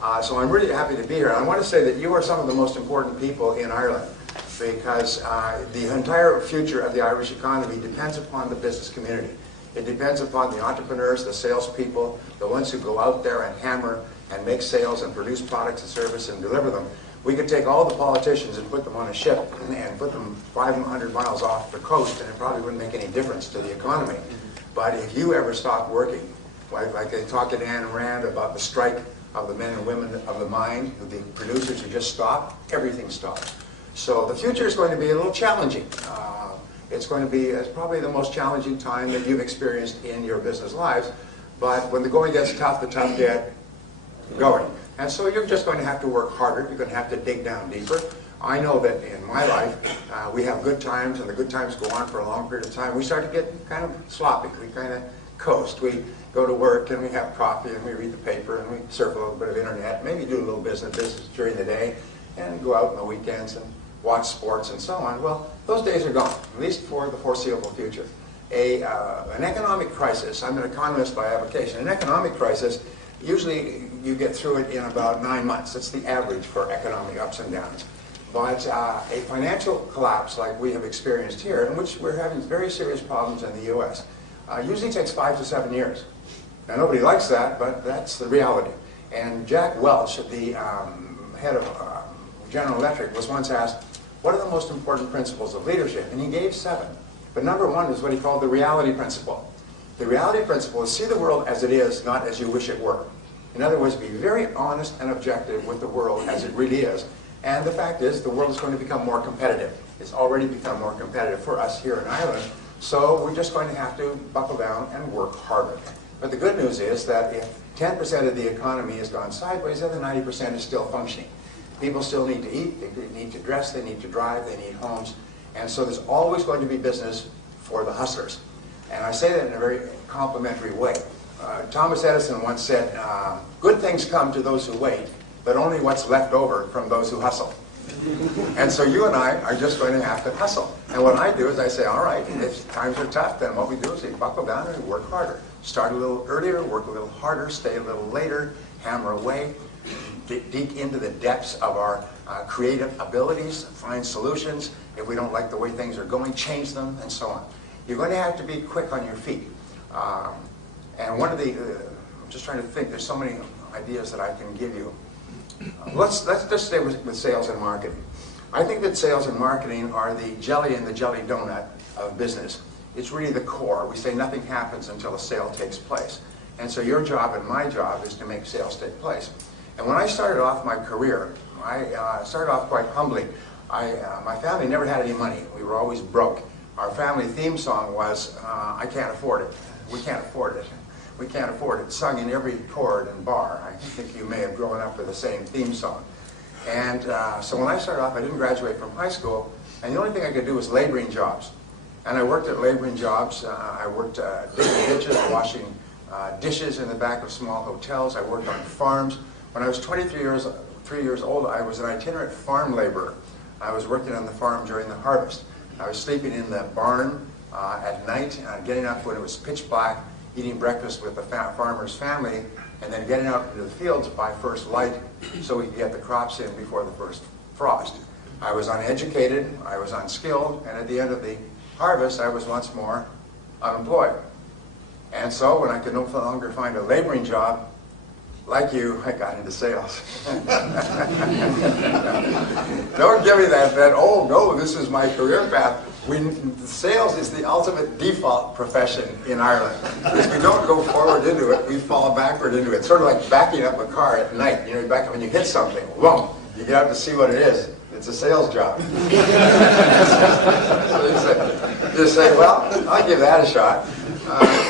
So I'm really happy to be here. I want to say that you are some of the most important people in Ireland because the entire future of the Irish economy depends upon the business community. It depends upon the entrepreneurs, the salespeople, the ones who go out there and hammer and make sales and produce products and service and deliver them. We could take all the politicians and put them on a ship and put them 500 miles off the coast and it probably wouldn't make any difference to the economy. But if you ever stop working, like they talk at Anne Rand about the strike of the men and women of the mine, the producers who just stop, everything stops. So the future is going to be a little challenging. It's going to be it's probably the most challenging time that you've experienced in your business lives. But when the going gets tough, the tough get going. And so you're just going to have to work harder. You're going to have to dig down deeper. I know that in my life, we have good times, and the good times go on for a long period of time. We start to get kind of sloppy. We kind of coast. We go to work, and we have coffee, and we read the paper, and we surf a little bit of internet, maybe do a little business during the day, and go out on the weekends and watch sports and so on. Well, those days are gone, at least for the foreseeable future. An economic crisis, I'm an economist by avocation, an economic crisis, usually you get through it in about 9 months. That's the average for economic ups and downs. But a financial collapse like we have experienced here, in which we're having very serious problems in the U.S., usually takes 5 to 7 years. Now, nobody likes that, but that's the reality. And Jack Welch, the head of General Electric, was once asked, what are the most important principles of leadership? And he gave 7. But number 1 is what he called the reality principle. The reality principle is see the world as it is, not as you wish it were. In other words, be very honest and objective with the world as it really is. And the fact is, the world is going to become more competitive. It's already become more competitive for us here in Ireland. So we're just going to have to buckle down and work harder. But the good news is that if 10% of the economy has gone sideways, the other 90% is still functioning. People still need to eat, they need to dress, they need to drive, they need homes. And so there's always going to be business for the hustlers. And I say that in a very complimentary way. Thomas Edison once said, good things come to those who wait, but only what's left over from those who hustle. And so you and I are just going to have to hustle. And what I do is I say, all right, if times are tough, then what we do is we buckle down and we work harder. Start a little earlier, work a little harder, stay a little later, hammer away, dig into the depths of our creative abilities, find solutions. If we don't like the way things are going, change them, and so on. You're going to have to be quick on your feet. And one of the, I'm just trying to think, there's so many ideas that I can give you. Let's just stay with sales and marketing. I think that sales and marketing are the jelly in the jelly donut of business. It's really the core. We say nothing happens until a sale takes place. And so your job and my job is to make sales take place. And when I started off my career, I started off quite humbly. My family never had any money. We were always broke. Our family theme song was, I can't afford it. We can't afford it. We can't afford it. Sung in every chord and bar. I think you may have grown up with the same theme song. And so when I started off, I didn't graduate from high school, and the only thing I could do was laboring jobs. And I worked at laboring jobs. I worked digging ditches, washing dishes in the back of small hotels. I worked on farms. When I was 3 years old, I was an itinerant farm laborer. I was working on the farm during the harvest. I was sleeping in the barn at night, getting up when it was pitch black, eating breakfast with the farmer's family, and then getting out into the fields by first light so we could get the crops in before the first frost. I was uneducated, I was unskilled, and at the end of the harvest, I was once more unemployed. And so when I could no longer find a laboring job, like you, I got into sales. Don't give me that, oh no, this is my career path. Sales is the ultimate default profession in Ireland. If we don't go forward into it, we fall backward into it. It's sort of like backing up a car at night. You know, you back up when you hit something, boom, you get out to see what it is. It's a sales job. So you say, well, I'll give that a shot.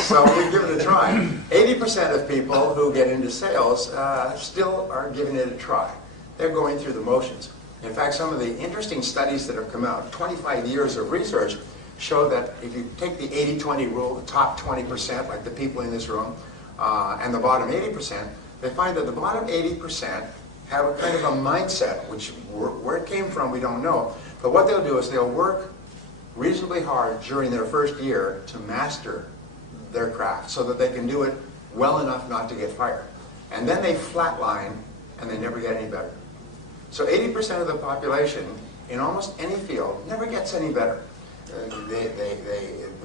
So we give it a try. 80% of people who get into sales still are giving it a try. They're going through the motions. In fact, some of the interesting studies that have come out, 25 years of research, show that if you take the 80-20 rule, the top 20%, like the people in this room, and the bottom 80%, they find that the bottom 80% have a kind of a mindset, which where it came from we don't know, but what they'll do is they'll work reasonably hard during their first year to master their craft so that they can do it well enough not to get fired. And then they flatline and they never get any better. So 80% of the population in almost any field never gets any better.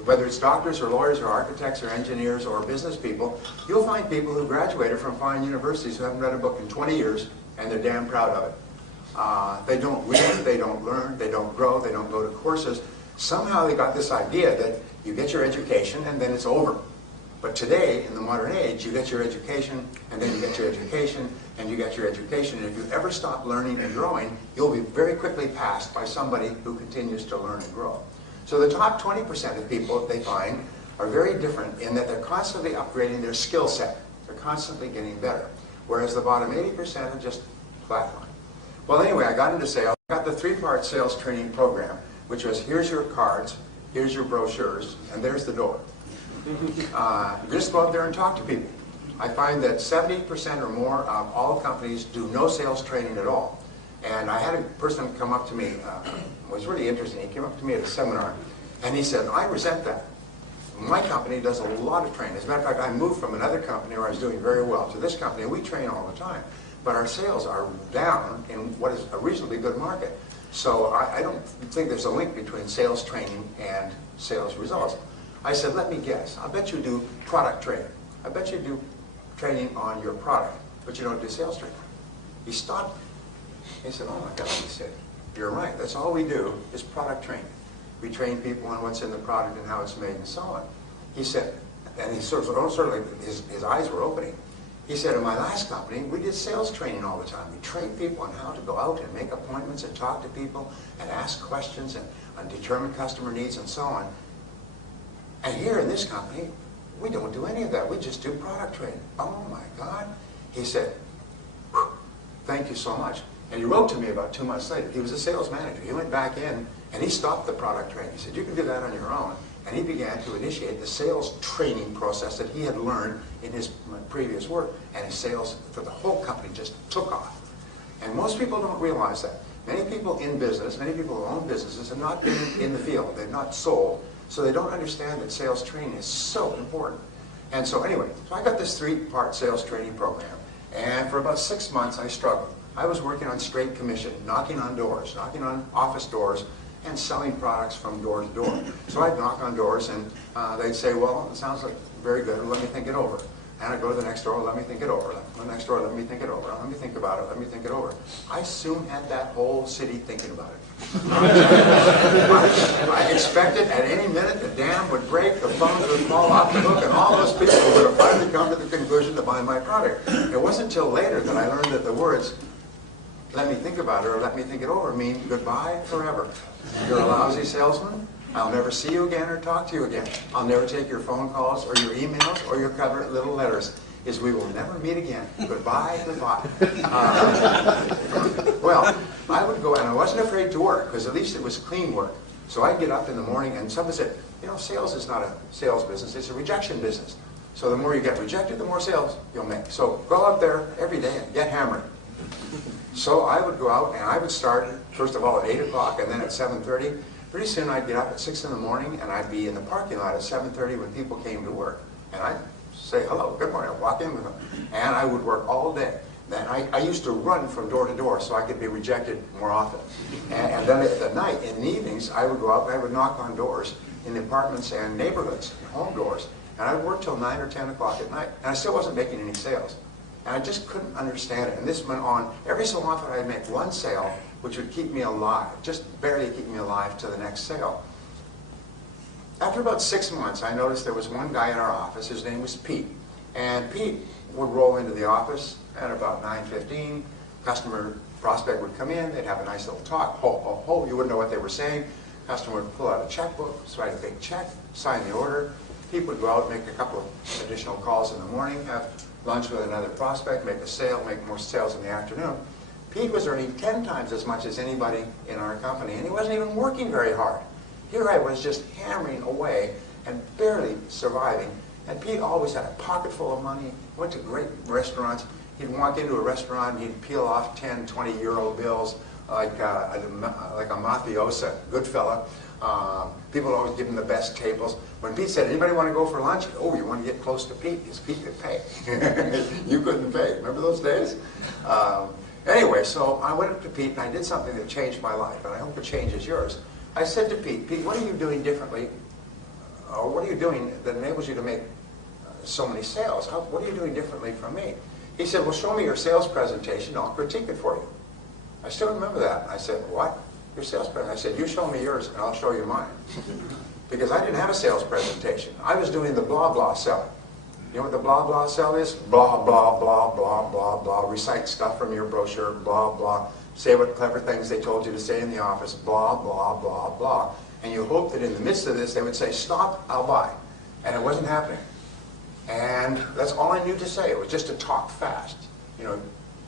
Whether it's doctors or lawyers or architects or engineers or business people, you'll find people who graduated from fine universities who haven't read a book in 20 years, and they're damn proud of it. They don't read, they don't learn, they don't grow, they don't go to courses. Somehow they got this idea that you get your education and then it's over. But today, in the modern age, you get your education, and then you get your education, and you get your education. And if you ever stop learning and growing, you'll be very quickly passed by somebody who continues to learn and grow. So the top 20% of people, they find, are very different in that they're constantly upgrading their skill set. They're constantly getting better. Whereas the bottom 80% are just flatline. Well, anyway, I got into sales. I got the 3-part sales training program, which was here's your cards, here's your brochures, and there's the door. Just go out there and talk to people. I find that 70% or more of all companies do no sales training at all. And I had a person come up to me, it was really interesting. He came up to me at a seminar, and he said, I resent that. My company does a lot of training. As a matter of fact, I moved from another company where I was doing very well to this company, and we train all the time. But our sales are down in what is a reasonably good market. So I don't think there's a link between sales training and sales results. I said, let me guess. I bet you do product training. I bet you do training on your product, but you don't do sales training. He stopped. He said, oh my God, he said, you're right. That's all we do is product training. We train people on what's in the product and how it's made and so on. He said, and he sort of his eyes were opening. He said, in my last company, we did sales training all the time. We trained people on how to go out and make appointments and talk to people and ask questions and determine customer needs and so on. And here in this company, we don't do any of that. We just do product training. Oh my God. He said, thank you so much. And he wrote to me about 2 months later. He was a sales manager. He went back in and he stopped the product training. He said, you can do that on your own. And he began to initiate the sales training process that he had learned in his previous work. And his sales for the whole company just took off. And most people don't realize that. Many people in business, many people who own businesses have not been in the field. They've not sold. So they don't understand that sales training is so important. And so anyway, so I got this 3-part sales training program. And for about 6 months, I struggled. I was working on straight commission, knocking on doors, knocking on office doors, and selling products from door to door. So I'd knock on doors, and they'd say, well, it sounds like very good, let me think it over. And I'd go to the next door, let me think it over. The next door, let me think it over. Let me think about it, let me think it over. I soon had that whole city thinking about it. I expected at any minute the dam would break, the phones would fall off the hook, and all those people would have finally come to the conclusion to buy my product. It wasn't until later that I learned that the words, let me think about it or let me think it over, mean goodbye forever. You're a lousy salesman. I'll never see you again or talk to you again. I'll never take your phone calls or your emails or your cover little letters. Is we will never meet again. Goodbye, goodbye. Well, I would go, and I wasn't afraid to work, because at least it was clean work. So I'd get up in the morning, and somebody said, you know, sales is not a sales business, it's a rejection business. So the more you get rejected, the more sales you'll make. So go out there every day and get hammered. So I would go out, and I would start, first of all, at 8 o'clock, and then at 7:30. Pretty soon I'd get up at 6 in the morning, and I'd be in the parking lot at 7:30 when people came to work. And I'd say, hello, good morning, I'd walk in with them. And I would work all day. Then I used to run from door to door so I could be rejected more often. And then at the night, in the evenings, I would go out and I would knock on doors in the apartments and neighborhoods, home doors. And I would work till 9 or 10 o'clock at night. And I still wasn't making any sales. And I just couldn't understand it. And this went on. Every so often I'd make one sale, which would keep me alive, just barely keep me alive to the next sale. After about 6 months, I noticed there was one guy in our office. His name was Pete. And Pete would roll into the office at about 9:15. Customer prospect would come in. They'd have a nice little talk. Ho, ho, ho. You wouldn't know what they were saying. Customer would pull out a checkbook, write a big check, sign the order. Pete would go out, make a couple of additional calls in the morning, have lunch with another prospect, make a sale, make more sales in the afternoon. Pete was earning 10 times as much as anybody in our company, and he wasn't even working very hard. Here I was just hammering away and barely surviving. And Pete always had a pocket full of money, went to great restaurants. He'd walk into a restaurant and he'd peel off 10, 20 euro bills, like a mafiosa, good fella. People always give him the best tables. When Pete said, anybody want to go for lunch? Oh, you want to get close to Pete? Because Pete could pay. You couldn't pay. Remember those days? Anyway, so I went up to Pete and I did something that changed my life, and I hope it changes yours. I said to Pete, Pete, what are you doing differently? Or what are you doing that enables you to make so many sales? What are you doing differently from me? He said, well, show me your sales presentation. I'll critique it for you. I still remember that. I said, what? Your sales presentation? I said, you show me yours and I'll show you mine. Because I didn't have a sales presentation. I was doing the blah, blah sell. You know what the blah, blah sell is? Blah, blah, blah, blah, blah, blah. Recite stuff from your brochure, blah, blah. Say what clever things they told you to say in the office, blah, blah, blah, blah. And you hope that in the midst of this, they would say, stop, I'll buy. And it wasn't happening. And that's all I knew to say. It was just to talk fast. You know,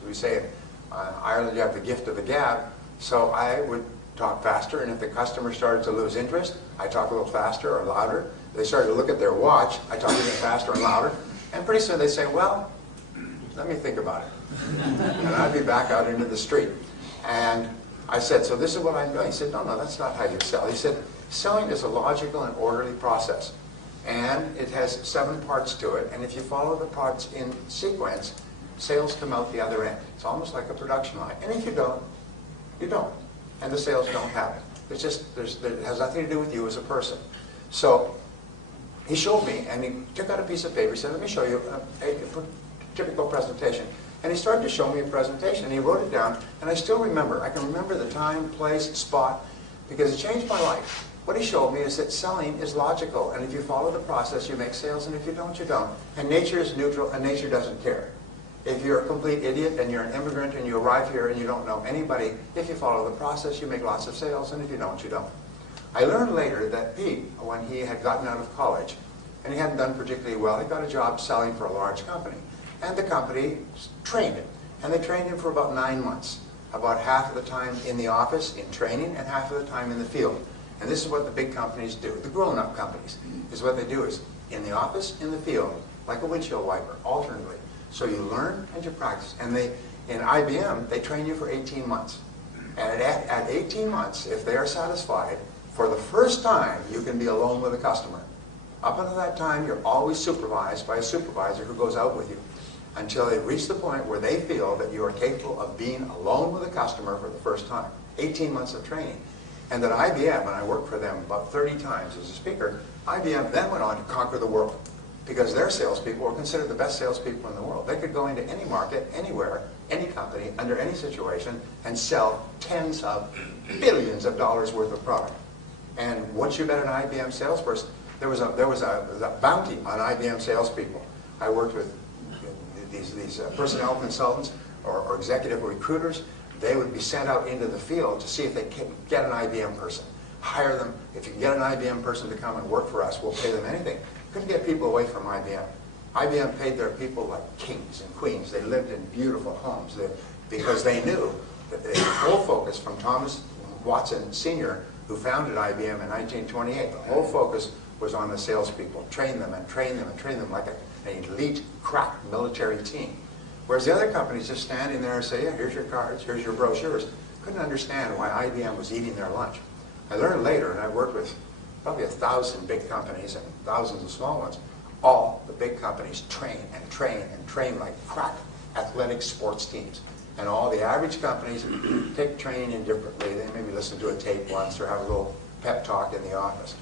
we say in Ireland you have the gift of the gab. So I would talk faster, and if the customer started to lose interest, I talk a little faster or louder. They started to look at their watch, I talk a little faster and louder. And pretty soon they say, well, let me think about it. And I'd be back out into the street. And I said, so this is what I'm doing. He said, no, no, that's not how you sell. He said, selling is a logical and orderly process. And it has 7 parts to it. And if you follow the parts in sequence, sales come out the other end. It's almost like a production line. And if you don't, you don't. And the sales don't happen. It's just, it has nothing to do with you as a person. So he showed me, and he took out a piece of paper. He said, let me show you a typical presentation. And he started to show me a presentation. And he wrote it down. And I still remember. I can remember the time, place, spot, because it changed my life. What he showed me is that selling is logical. And if you follow the process, you make sales. And if you don't, you don't. And nature is neutral, and nature doesn't care. If you're a complete idiot and you're an immigrant and you arrive here and you don't know anybody, if you follow the process, you make lots of sales, and if you don't, you don't. I learned later that Pete, when he had gotten out of college, and he hadn't done particularly well, he got a job selling for a large company. And the company trained him. And they trained him for about 9 months. About half of the time in the office, in training, and half of the time in the field. And this is what the big companies do. The grown-up companies is what they do is in the office, in the field, like a windshield wiper, alternately. So you learn and you practice. And in IBM, they train you for 18 months. And at 18 months, if they are satisfied, for the first time, you can be alone with a customer. Up until that time, you're always supervised by a supervisor who goes out with you until they reach the point where they feel that you are capable of being alone with a customer for the first time. 18 months of training. And at IBM, and I worked for them about 30 times as a speaker, IBM then went on to conquer the world. Because their salespeople were considered the best salespeople in the world. They could go into any market, anywhere, any company, under any situation, and sell tens of billions of dollars worth of product. And once you met an IBM salesperson, there was a bounty on IBM salespeople. I worked with these personnel consultants or executive recruiters. They would be sent out into the field to see if they could get an IBM person. Hire them. If you can get an IBM person to come and work for us, we'll pay them anything. Couldn't get people away from IBM. IBM paid their people like kings and queens. They lived in beautiful homes because they knew that the whole focus from Thomas Watson Sr., who founded IBM in 1928, the whole focus was on the salespeople. Train them and train them and train them like an elite, crack military team. Whereas the other companies just standing there and say, yeah, here's your cards, here's your brochures. Couldn't understand why IBM was eating their lunch. I learned later, and I worked with probably 1,000 big companies and thousands of small ones. All the big companies train and train and train like crack athletic sports teams. And all the average companies take training indifferently. They maybe listen to a tape once or have a little pep talk in the office.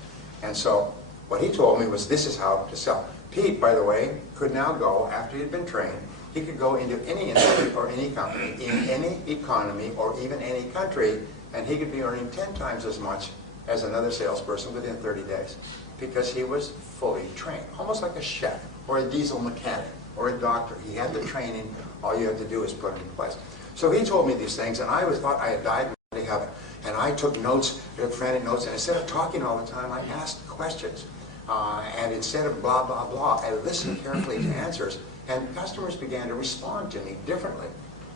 And so what he told me was this is how to sell. Pete, by the way, could now go, after he'd been trained, he could go into any industry or any company, in any economy or even any country, and he could be earning 10 times as much as another salesperson within 30 days because he was fully trained, almost like a chef or a diesel mechanic or a doctor. He had the training. All you had to do is put it in place. So he told me these things, and I always thought I had died in heaven. And I took notes, took frantic notes, and instead of talking all the time, I asked questions. And instead of blah, blah, blah, I listened carefully to answers, and customers began to respond to me differently.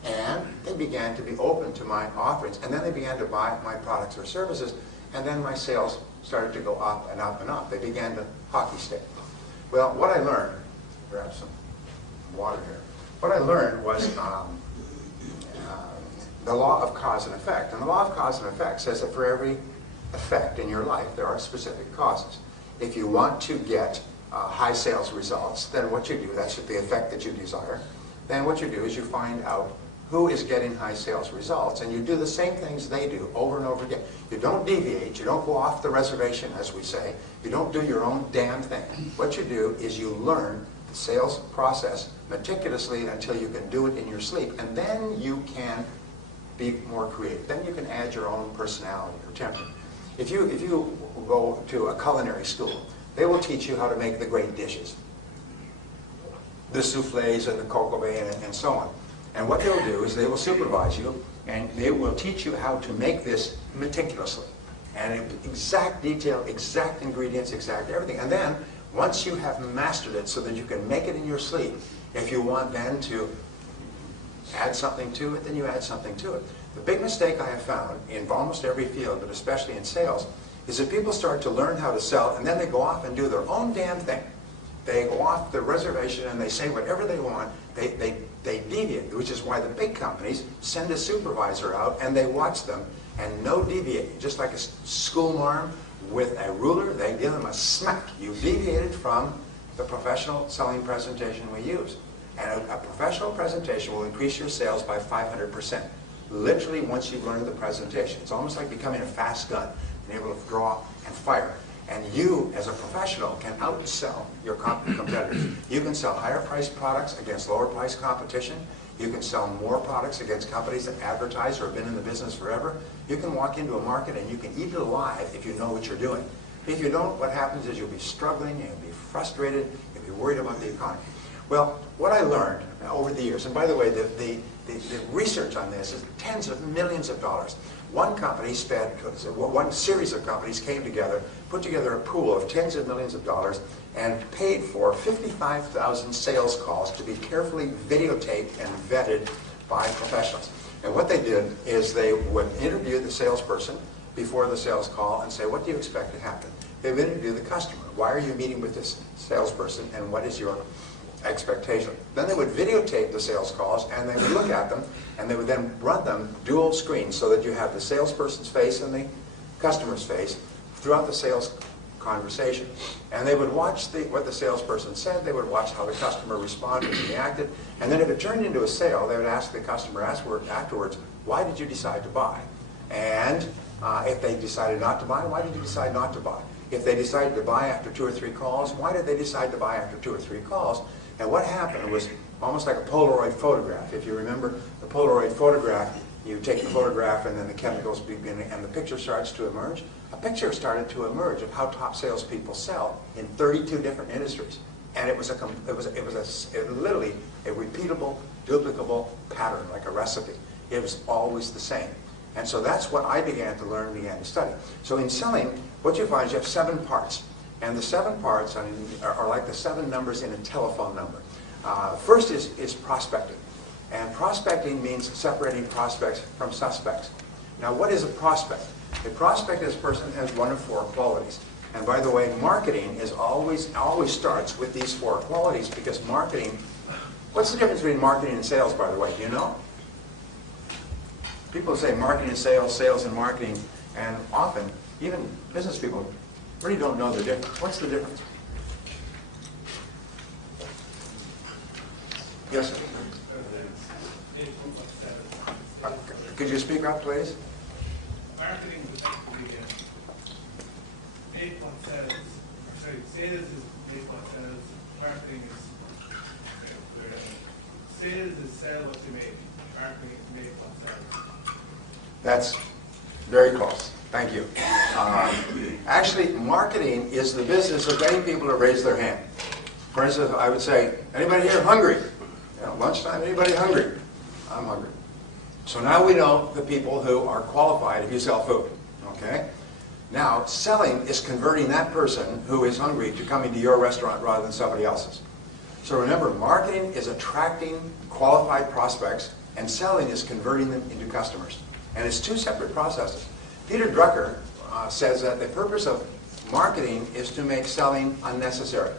And they began to be open to my offerings, and then they began to buy my products or services, and then my sales started to go up and up and up. They began to hockey stick. Well, what I learned, grab some water here. What I learned was the law of cause and effect. And the law of cause and effect says that for every effect in your life, there are specific causes. If you want to get high sales results, then what you do, that's the effect that you desire, then what you do is you find out who is getting high sales results, and you do the same things they do over and over again. You don't deviate, you don't go off the reservation, as we say, you don't do your own damn thing. What you do is you learn the sales process meticulously until you can do it in your sleep, and then you can be more creative. Then you can add your own personality or temperament. If you go to a culinary school, they will teach you how to make the great dishes, the souffles and the coq au vin and so on. And what they'll do is they will supervise you, and they will teach you how to make this meticulously. And exact detail, exact ingredients, exact everything. And then, once you have mastered it so that you can make it in your sleep, if you want then to add something to it, then you add something to it. The big mistake I have found in almost every field, but especially in sales, is that people start to learn how to sell, and then they go off and do their own damn thing. They go off the reservation and they say whatever they want. They deviate, which is why the big companies send a supervisor out and they watch them and no deviate. Just like a school marm with a ruler, they give them a smack. You deviated from the professional selling presentation we use. And a professional presentation will increase your sales by 500%. Literally once you've learned the presentation. It's almost like becoming a fast gun, being able to draw and fire. And you, as a professional, can outsell your competitors. You can sell higher priced products against lower priced competition. You can sell more products against companies that advertise or have been in the business forever. You can walk into a market and you can eat it alive if you know what you're doing. If you don't, what happens is you'll be struggling, you'll be frustrated, you'll be worried about the economy. Well, what I learned over the years, and by the way, the research on this is tens of millions of dollars. One series of companies came together, put together a pool of tens of millions of dollars, and paid for 55,000 sales calls to be carefully videotaped and vetted by professionals. And what they did is they would interview the salesperson before the sales call and say, what do you expect to happen? They would interview the customer. Why are you meeting with this salesperson, and what is your expectation? Then they would videotape the sales calls and they would look at them, and they would then run them dual screen so that you have the salesperson's face and the customer's face throughout the sales conversation. And they would watch what the salesperson said, they would watch how the customer responded and reacted, and then if it turned into a sale, they would ask the customer afterwards, why did you decide to buy? And if they decided not to buy, why did you decide not to buy? If they decided to buy after 2 or 3 calls, why did they decide to buy after 2 or 3 calls? And what happened was almost like a Polaroid photograph. If you remember the Polaroid photograph, you take the photograph and then the chemicals begin and the picture starts to emerge. A picture started to emerge of how top salespeople sell in 32 different industries. And it was literally a repeatable, duplicable pattern, like a recipe. It was always the same. And so that's what I began to learn and began to study. So in selling, what you find is you have 7 parts. And the 7 parts are like the 7 numbers in a telephone number. First is prospecting. And prospecting means separating prospects from suspects. Now, what is a prospect? A prospect is a person who has 1 of 4 qualities. And by the way, marketing is always starts with these 4 qualities, because marketing, what's the difference between marketing and sales, by the way? Do you know? People say marketing and sales, sales and marketing, and often, even business people really don't know the difference. What's the difference? Yes, sir. Could you speak up, please? Marketing is basically made on sales. Sorry, sales is made on sales. Marketing is sales is sell what you make. Marketing is made on sales. That's very close. Thank you. Actually, marketing is the business of getting people to raise their hand. For instance, I would say, anybody here hungry? Lunchtime, anybody hungry? I'm hungry. So now we know the people who are qualified if you sell food. Okay? Now, selling is converting that person who is hungry to coming to your restaurant rather than somebody else's. So remember, marketing is attracting qualified prospects, and selling is converting them into customers. And it's 2 separate processes. Peter Drucker says that the purpose of marketing is to make selling unnecessary.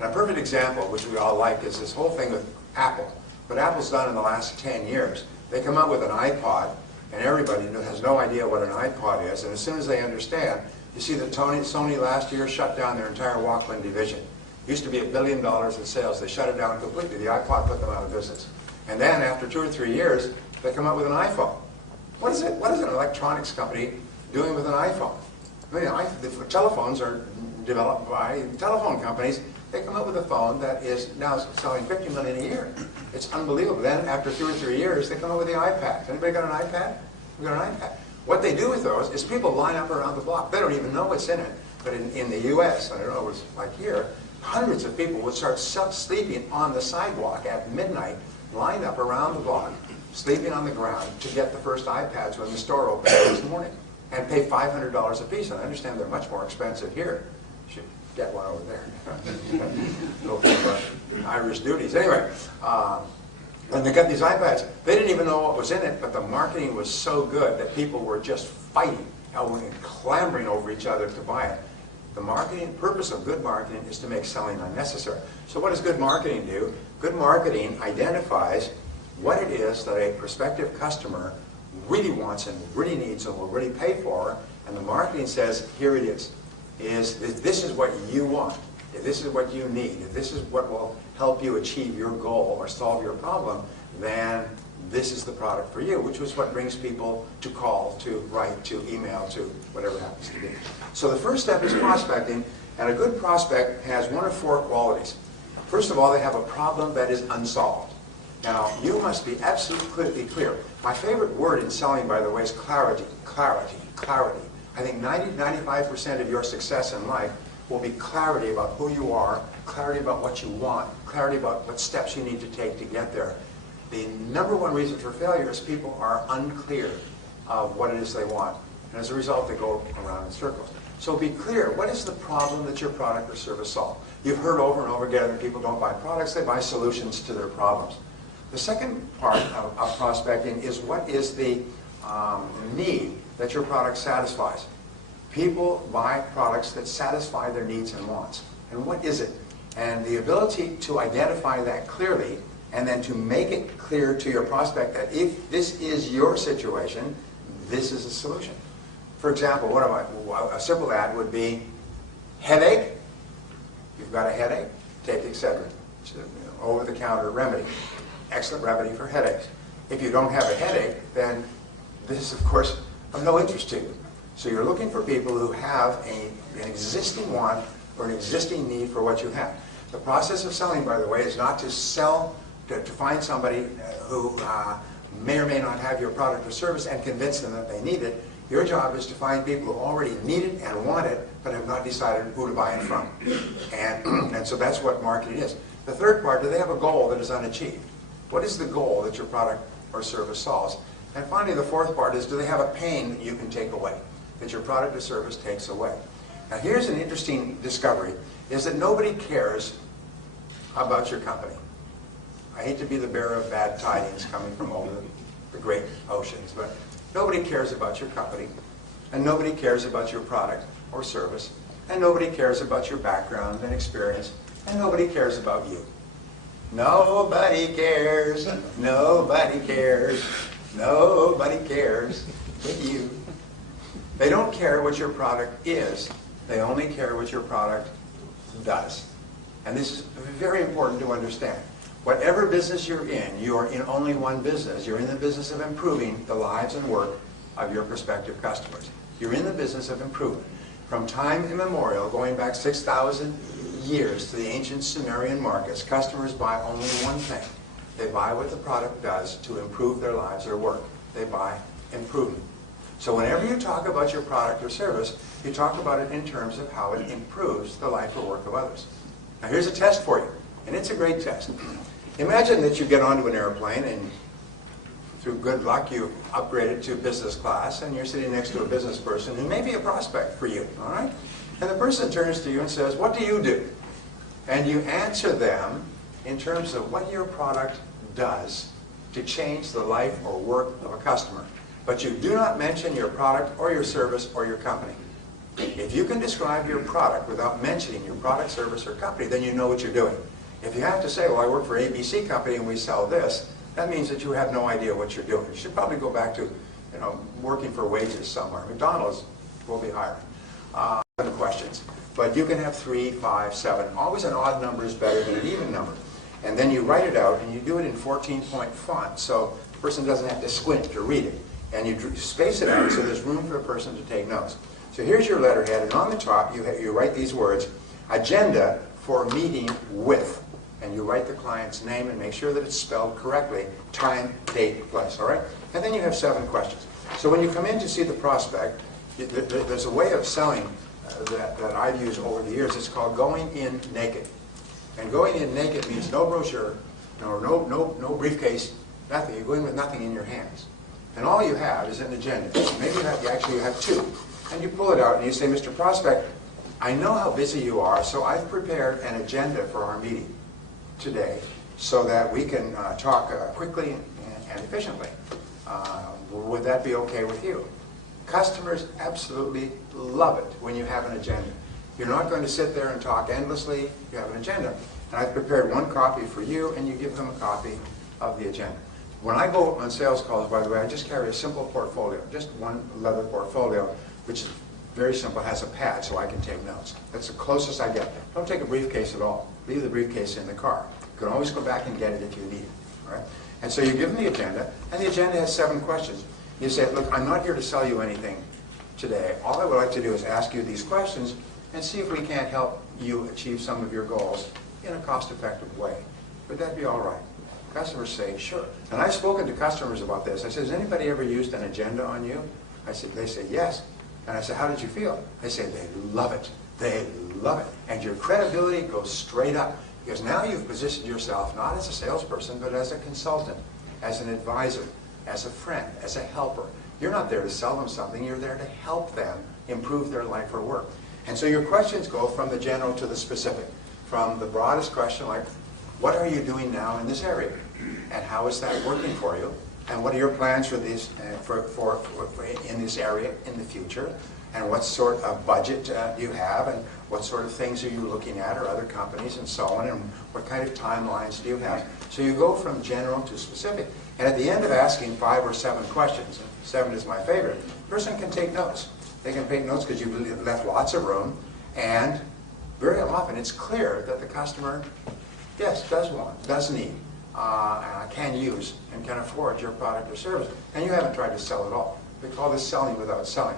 And a perfect example, which we all like, is this whole thing with Apple. What Apple's done in the last 10 years They come out with an iPod, and everybody has no idea what an iPod is, and as soon as they understand, you see that Sony last year shut down their entire Walkman division. It used to be $1 billion in sales. They shut it down completely. The iPod put them out of business. And then after 2 or 3 years, they come out with an iPhone. What is an electronics company doing with an iPhone? I mean, the telephones are developed by telephone companies. They come up with a phone that is now selling $50 million a year. It's unbelievable. Then after 2 or 3 years, they come up with the iPad. Anybody got an iPad? We've got an iPad. What they do with those is people line up around the block. They don't even know what's in it. But in the U.S., I don't know what it's like here, hundreds of people would start sleeping on the sidewalk at midnight, lined up around the block, sleeping on the ground to get the first iPads when the store opened this morning, and pay $500 a piece. And I understand they're much more expensive here. You should get one over there. Go for Irish duties. Anyway, when they got these iPads, they didn't even know what was in it, but the marketing was so good that people were just fighting and clambering over each other to buy it. The marketing purpose of good marketing is to make selling unnecessary. So what does good marketing do? Good marketing identifies what it is that a prospective customer really wants and really needs and will really pay for, and the marketing says, here it is. This is what you want. If this is what you need, if this is what will help you achieve your goal or solve your problem, then this is the product for you, which is what brings people to call, to write, to email, to whatever it happens to be. So the first step is prospecting, and a good prospect has 1 of 4 qualities. First of all, they have a problem that is unsolved. Now, you must be absolutely clear. My favorite word in selling, by the way, is clarity. Clarity. Clarity. I think 90–95% of your success in life will be clarity about who you are, clarity about what you want, clarity about what steps you need to take to get there. The number 1 reason for failure is people are unclear of what it is they want. And as a result, they go around in circles. So be clear. What is the problem that your product or service solves? You've heard over and over again that people don't buy products, they buy solutions to their problems. The second part of prospecting is what is the need that your product satisfies. People buy products that satisfy their needs and wants. And what is it? And the ability to identify that clearly and then to make it clear to your prospect that if this is your situation, this is a solution. For example, a simple ad would be, headache? You've got a headache? Take Excedrin. It's an over-the-counter remedy. Excellent remedy for headaches. If you don't have a headache, then this is, of course, of no interest to you. So you're looking for people who have an existing want or an existing need for what you have. The process of selling, by the way, is not to sell, to find somebody who may or may not have your product or service and convince them that they need it. Your job is to find people who already need it and want it, but have not decided who to buy it from. And so that's what marketing is. The third part, do they have a goal that is unachieved? What is the goal that your product or service solves? And finally, the fourth part is, do they have a pain that you can take away, that your product or service takes away? Now here's an interesting discovery, is that nobody cares about your company. I hate to be the bearer of bad tidings coming from over the great oceans, but nobody cares about your company, and nobody cares about your product or service, and nobody cares about your background and experience, and nobody cares about you. Nobody cares, nobody cares, nobody cares but you. They don't care what your product is, they only care what your product does. And this is very important to understand. Whatever business you're in, you are in only one business. You're in the business of improving the lives and work of your prospective customers. You're in the business of improvement. From time immemorial, going back 6,000 years to the ancient Sumerian markets, customers buy only one thing. They buy what the product does to improve their lives or work. They buy improvement. So whenever you talk about your product or service, you talk about it in terms of how it improves the life or work of others. Now here's a test for you, and it's a great test. Imagine that you get onto an airplane and through good luck you upgraded to business class and you're sitting next to a business person who may be a prospect for you, all right? And the person turns to you and says, what do you do? And you answer them in terms of what your product does to change the life or work of a customer. But you do not mention your product or your service or your company. If you can describe your product without mentioning your product, service, or company, then you know what you're doing. If you have to say, well, I work for ABC Company and we sell this, that means that you have no idea what you're doing. You should probably go back to, working for wages somewhere. McDonald's will be hiring. 7 questions. But you can have 3, 5, 7. Always an odd number is better than an even number. And then you write it out, and you do it in 14-point font, so the person doesn't have to squint to read it. And you space it out so there's room for a person to take notes. So here's your letterhead, and on the top you write these words, agenda for meeting with. And you write the client's name and make sure that it's spelled correctly, time, date, place, all right? And then you have 7 questions. So when you come in to see the prospect, there's a way of selling that I've used over the years. It's called going in naked. And going in naked means no brochure, no briefcase, nothing. You go in with nothing in your hands. And all you have is an agenda. Maybe you have 2. And you pull it out and you say, Mr. Prospect, I know how busy you are, so I've prepared an agenda for our meeting today so that we can talk quickly and efficiently. Would that be okay with you? Customers absolutely love it when you have an agenda. You're not going to sit there and talk endlessly. You have an agenda. And I've prepared 1 copy for you, and you give them a copy of the agenda. When I go on sales calls, by the way, I just carry a simple portfolio, just 1 leather portfolio, which is very simple, has a pad so I can take notes. That's the closest I get. Don't take a briefcase at all. Leave the briefcase in the car. You can always go back and get it if you need it. All right? And so you give them the agenda, and the agenda has 7 questions. You say, look, I'm not here to sell you anything today. All I would like to do is ask you these questions and see if we can't help you achieve some of your goals in a cost-effective way. Would that be all right? Customers say, sure. And I've spoken to customers about this. I said, has anybody ever used an agenda on you? They say, yes. And I said, how did you feel? They say, they love it. They love it. And your credibility goes straight up. Because now you've positioned yourself not as a salesperson, but as a consultant, as an advisor, as a friend, as a helper. You're not there to sell them something. You're there to help them improve their life or work. And so your questions go from the general to the specific. From the broadest question like, what are you doing now in this area? And how is that working for you? And what are your plans for this in this area in the future? And what sort of budget do you have? And what sort of things are you looking at, or other companies, and so on? And what kind of timelines do you have? So you go from general to specific. And at the end of asking 5 or 7 questions, and 7 is my favorite, the person can take notes. They can take notes because you've left lots of room. And very often it's clear that the customer, yes, does need, can use, and can afford your product or service. And you haven't tried to sell at all. We call this selling without selling.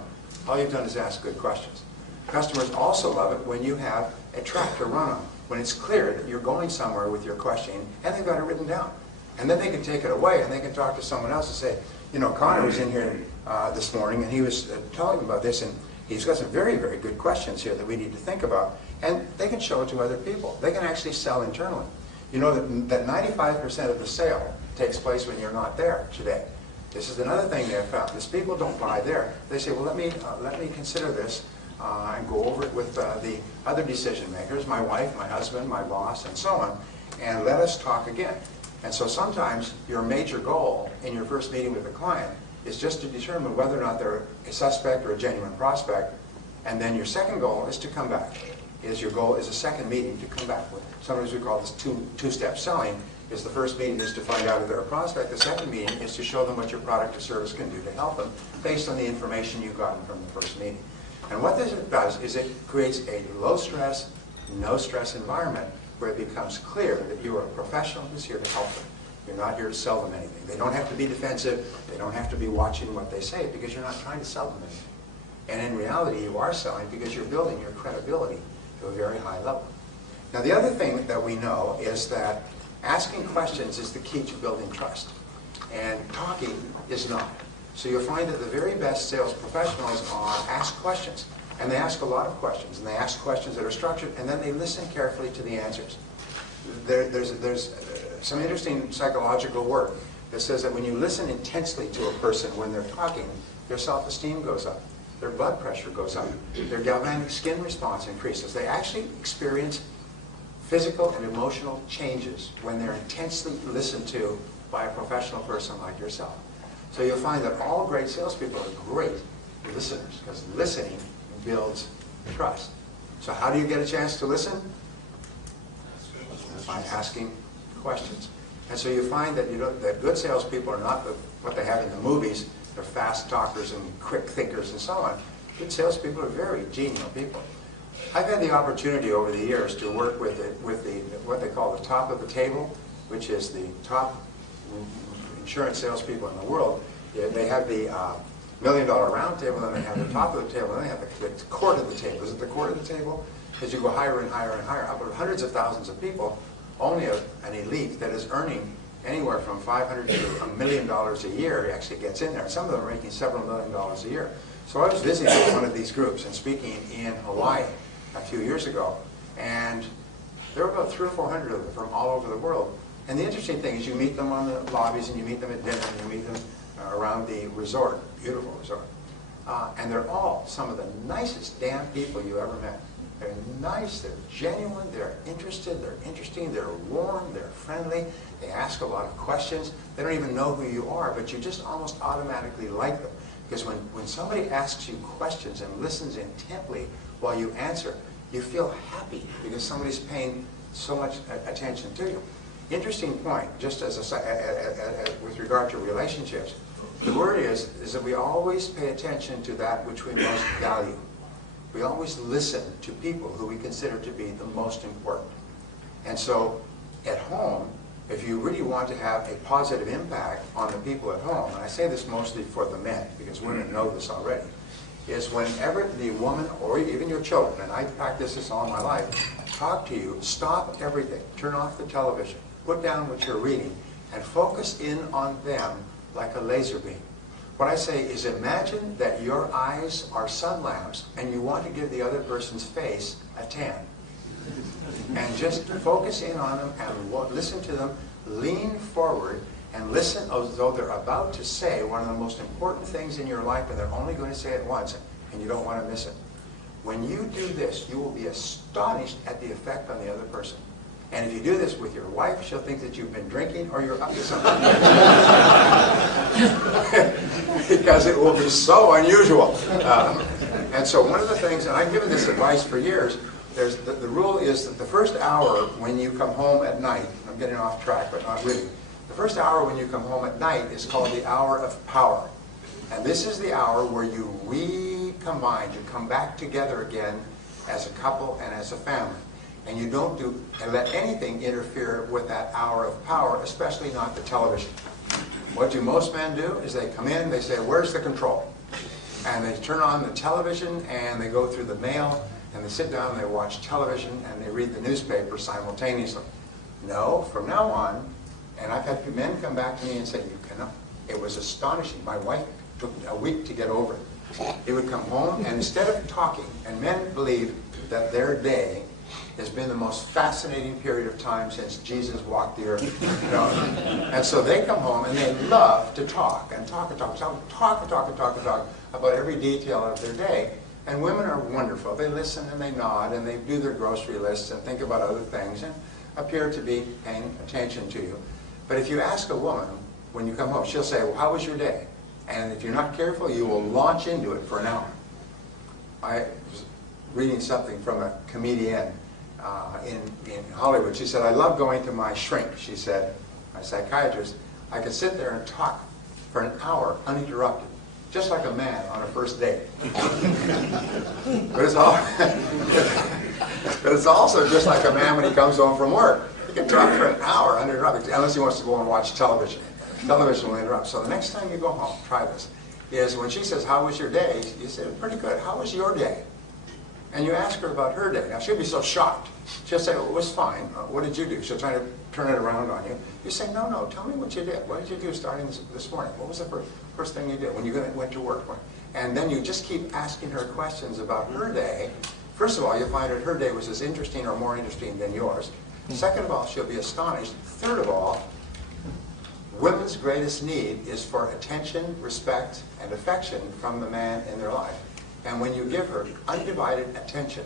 All you've done is ask good questions. Customers also love it when you have a track to run on, when it's clear that you're going somewhere with your questioning, and they've got it written down. And then they can take it away, and they can talk to someone else and say, Connor was in here this morning, and he was telling about this, and he's got some very, very good questions here that we need to think about. And they can show it to other people. They can actually sell internally. You know that 95% of the sale takes place when you're not there today. This is another thing they've found. Is people don't buy there. They say, well, let me consider this and go over it with the other decision makers, my wife, my husband, my boss, and so on, and let us talk again. And so sometimes your major goal in your first meeting with the client is just to determine whether or not they're a suspect or a genuine prospect, and then your second goal is to come back. Your goal is a second meeting to come back with. Sometimes we call this two-step selling. Is the first meeting is to find out if they're a prospect. The second meeting is to show them what your product or service can do to help them based on the information you've gotten from the first meeting. And what this does is it creates a low-stress, no-stress environment where it becomes clear that you are a professional who's here to help them. You're not here to sell them anything. They don't have to be defensive. They don't have to be watching what they say because you're not trying to sell them anything. And in reality, you are selling because you're building your credibility to a very high level. Now, the other thing that we know is that asking questions is the key to building trust. And talking is not. So you'll find that the very best sales professionals ask questions. And they ask a lot of questions. And they ask questions that are structured. And then they listen carefully to the answers. There's some interesting psychological work that says that when you listen intensely to a person when they're talking, their self-esteem goes up. Their blood pressure goes up. Their galvanic skin response increases. They actually experience physical and emotional changes when they're intensely listened to by a professional person like yourself. So you'll find that all great salespeople are great listeners because listening builds trust. So how do you get a chance to listen? By asking questions. And so you find that that good salespeople are not what they have in the movies. They're fast talkers and quick thinkers and so on. Good salespeople are very genial people. I've had the opportunity over the years to work with what they call the top of the table, which is the top insurance salespeople in the world. They have the $1 million round table, and then they have the top of the table, and then they have the court of the table. Is it the court of the table? As you go higher and higher and higher, up with hundreds of thousands of people, only an elite that is earning anywhere from $500 to $1 million a year actually gets in there. Some of them are making several $1 million a year. So I was visiting one of these groups and speaking in Hawaii a few years ago, and there were about 300 or 400 of them from all over the world. And the interesting thing is you meet them on the lobbies, and you meet them at dinner, and you meet them around the resort, beautiful resort. And they're all some of the nicest damn people you ever met. They're nice, they're genuine, they're interested, they're interesting, they're warm, they're friendly, they ask a lot of questions. They don't even know who you are, but you just almost automatically like them. Because when somebody asks you questions and listens intently while you answer, you feel happy because somebody's paying so much attention to you. Interesting point, just as with regard to relationships, the word is that we always pay attention to that which we most value. We always listen to people who we consider to be the most important. And so at home, if you really want to have a positive impact on the people at home, and I say this mostly for the men, because women know this already, is whenever the woman or even your children, and I practice this all my life, talk to you, stop everything, turn off the television, put down what you're reading, and focus in on them like a laser beam. What I say is imagine that your eyes are sun lamps and you want to give the other person's face a tan. And just focus in on them and listen to them, lean forward and listen as though they're about to say one of the most important things in your life, and they're only going to say it once and you don't want to miss it. When you do this, you will be astonished at the effect on the other person. And if you do this with your wife, she'll think that you've been drinking or you're up to something. Because it will be so unusual. And so one of the things, and I've given this advice for years, the rule is that the first hour when you come home at night, I'm getting off track, but not really. The first hour when you come home at night is called the hour of power. And this is the hour where you recombine, you come back together again as a couple and as a family. And you don't let anything interfere with that hour of power, especially not the television. What do most men do is they come in, they say, where's the control? And they turn on the television and they go through the mail and they sit down and they watch television and they read the newspaper simultaneously. No, from now on, and I've had men come back to me and say, you cannot. It was astonishing. My wife took a week to get over it. They would come home and instead of talking, and men believe that their day has been the most fascinating period of time since Jesus walked the earth. You know? And so they come home and they love to talk and talk about every detail of their day. And women are wonderful. They listen and they nod and they do their grocery lists and think about other things and appear to be paying attention to you. But if you ask a woman when you come home, she'll say, well, how was your day? And if you're not careful, you will launch into it for an hour. I was reading something from a comedian in Hollywood. She said, I love going to my shrink, she said, my psychiatrist. I could sit there and talk for an hour uninterrupted, just like a man on a first date. But it's also just like a man when he comes home from work. He can talk for an hour uninterrupted, unless he wants to go and watch television. Television will interrupt. So the next time you go home, try this, is when she says, how was your day? You say, pretty good. How was your day? And you ask her about her day. Now, she'll be so shocked. She'll say, well, it was fine. What did you do? She'll try to turn it around on you. You say, no, tell me what you did. What did you do starting this morning? What was the first thing you did when you went to work? And then you just keep asking her questions about her day. First of all, you'll find that her day was as interesting or more interesting than yours. Second of all, she'll be astonished. Third of all, women's greatest need is for attention, respect, and affection from the man in their life. And when you give her undivided attention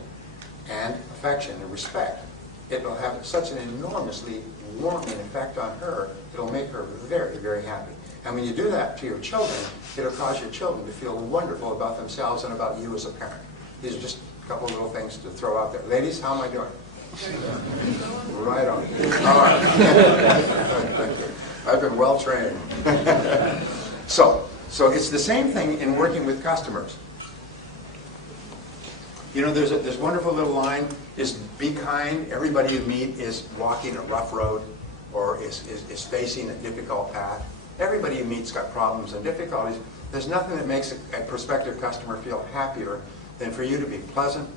and affection and respect, it will have such an enormously warming effect on her, it'll make her very, very happy. And when you do that to your children, it'll cause your children to feel wonderful about themselves and about you as a parent. These are just a couple of little things to throw out there. Ladies, how am I doing? Right on. All right. I've been well trained. So it's the same thing in working with customers. You know, there's this wonderful little line, is be kind. Everybody you meet is walking a rough road or is facing a difficult path. Everybody you meet's got problems and difficulties. There's nothing that makes a prospective customer feel happier than for you to be pleasant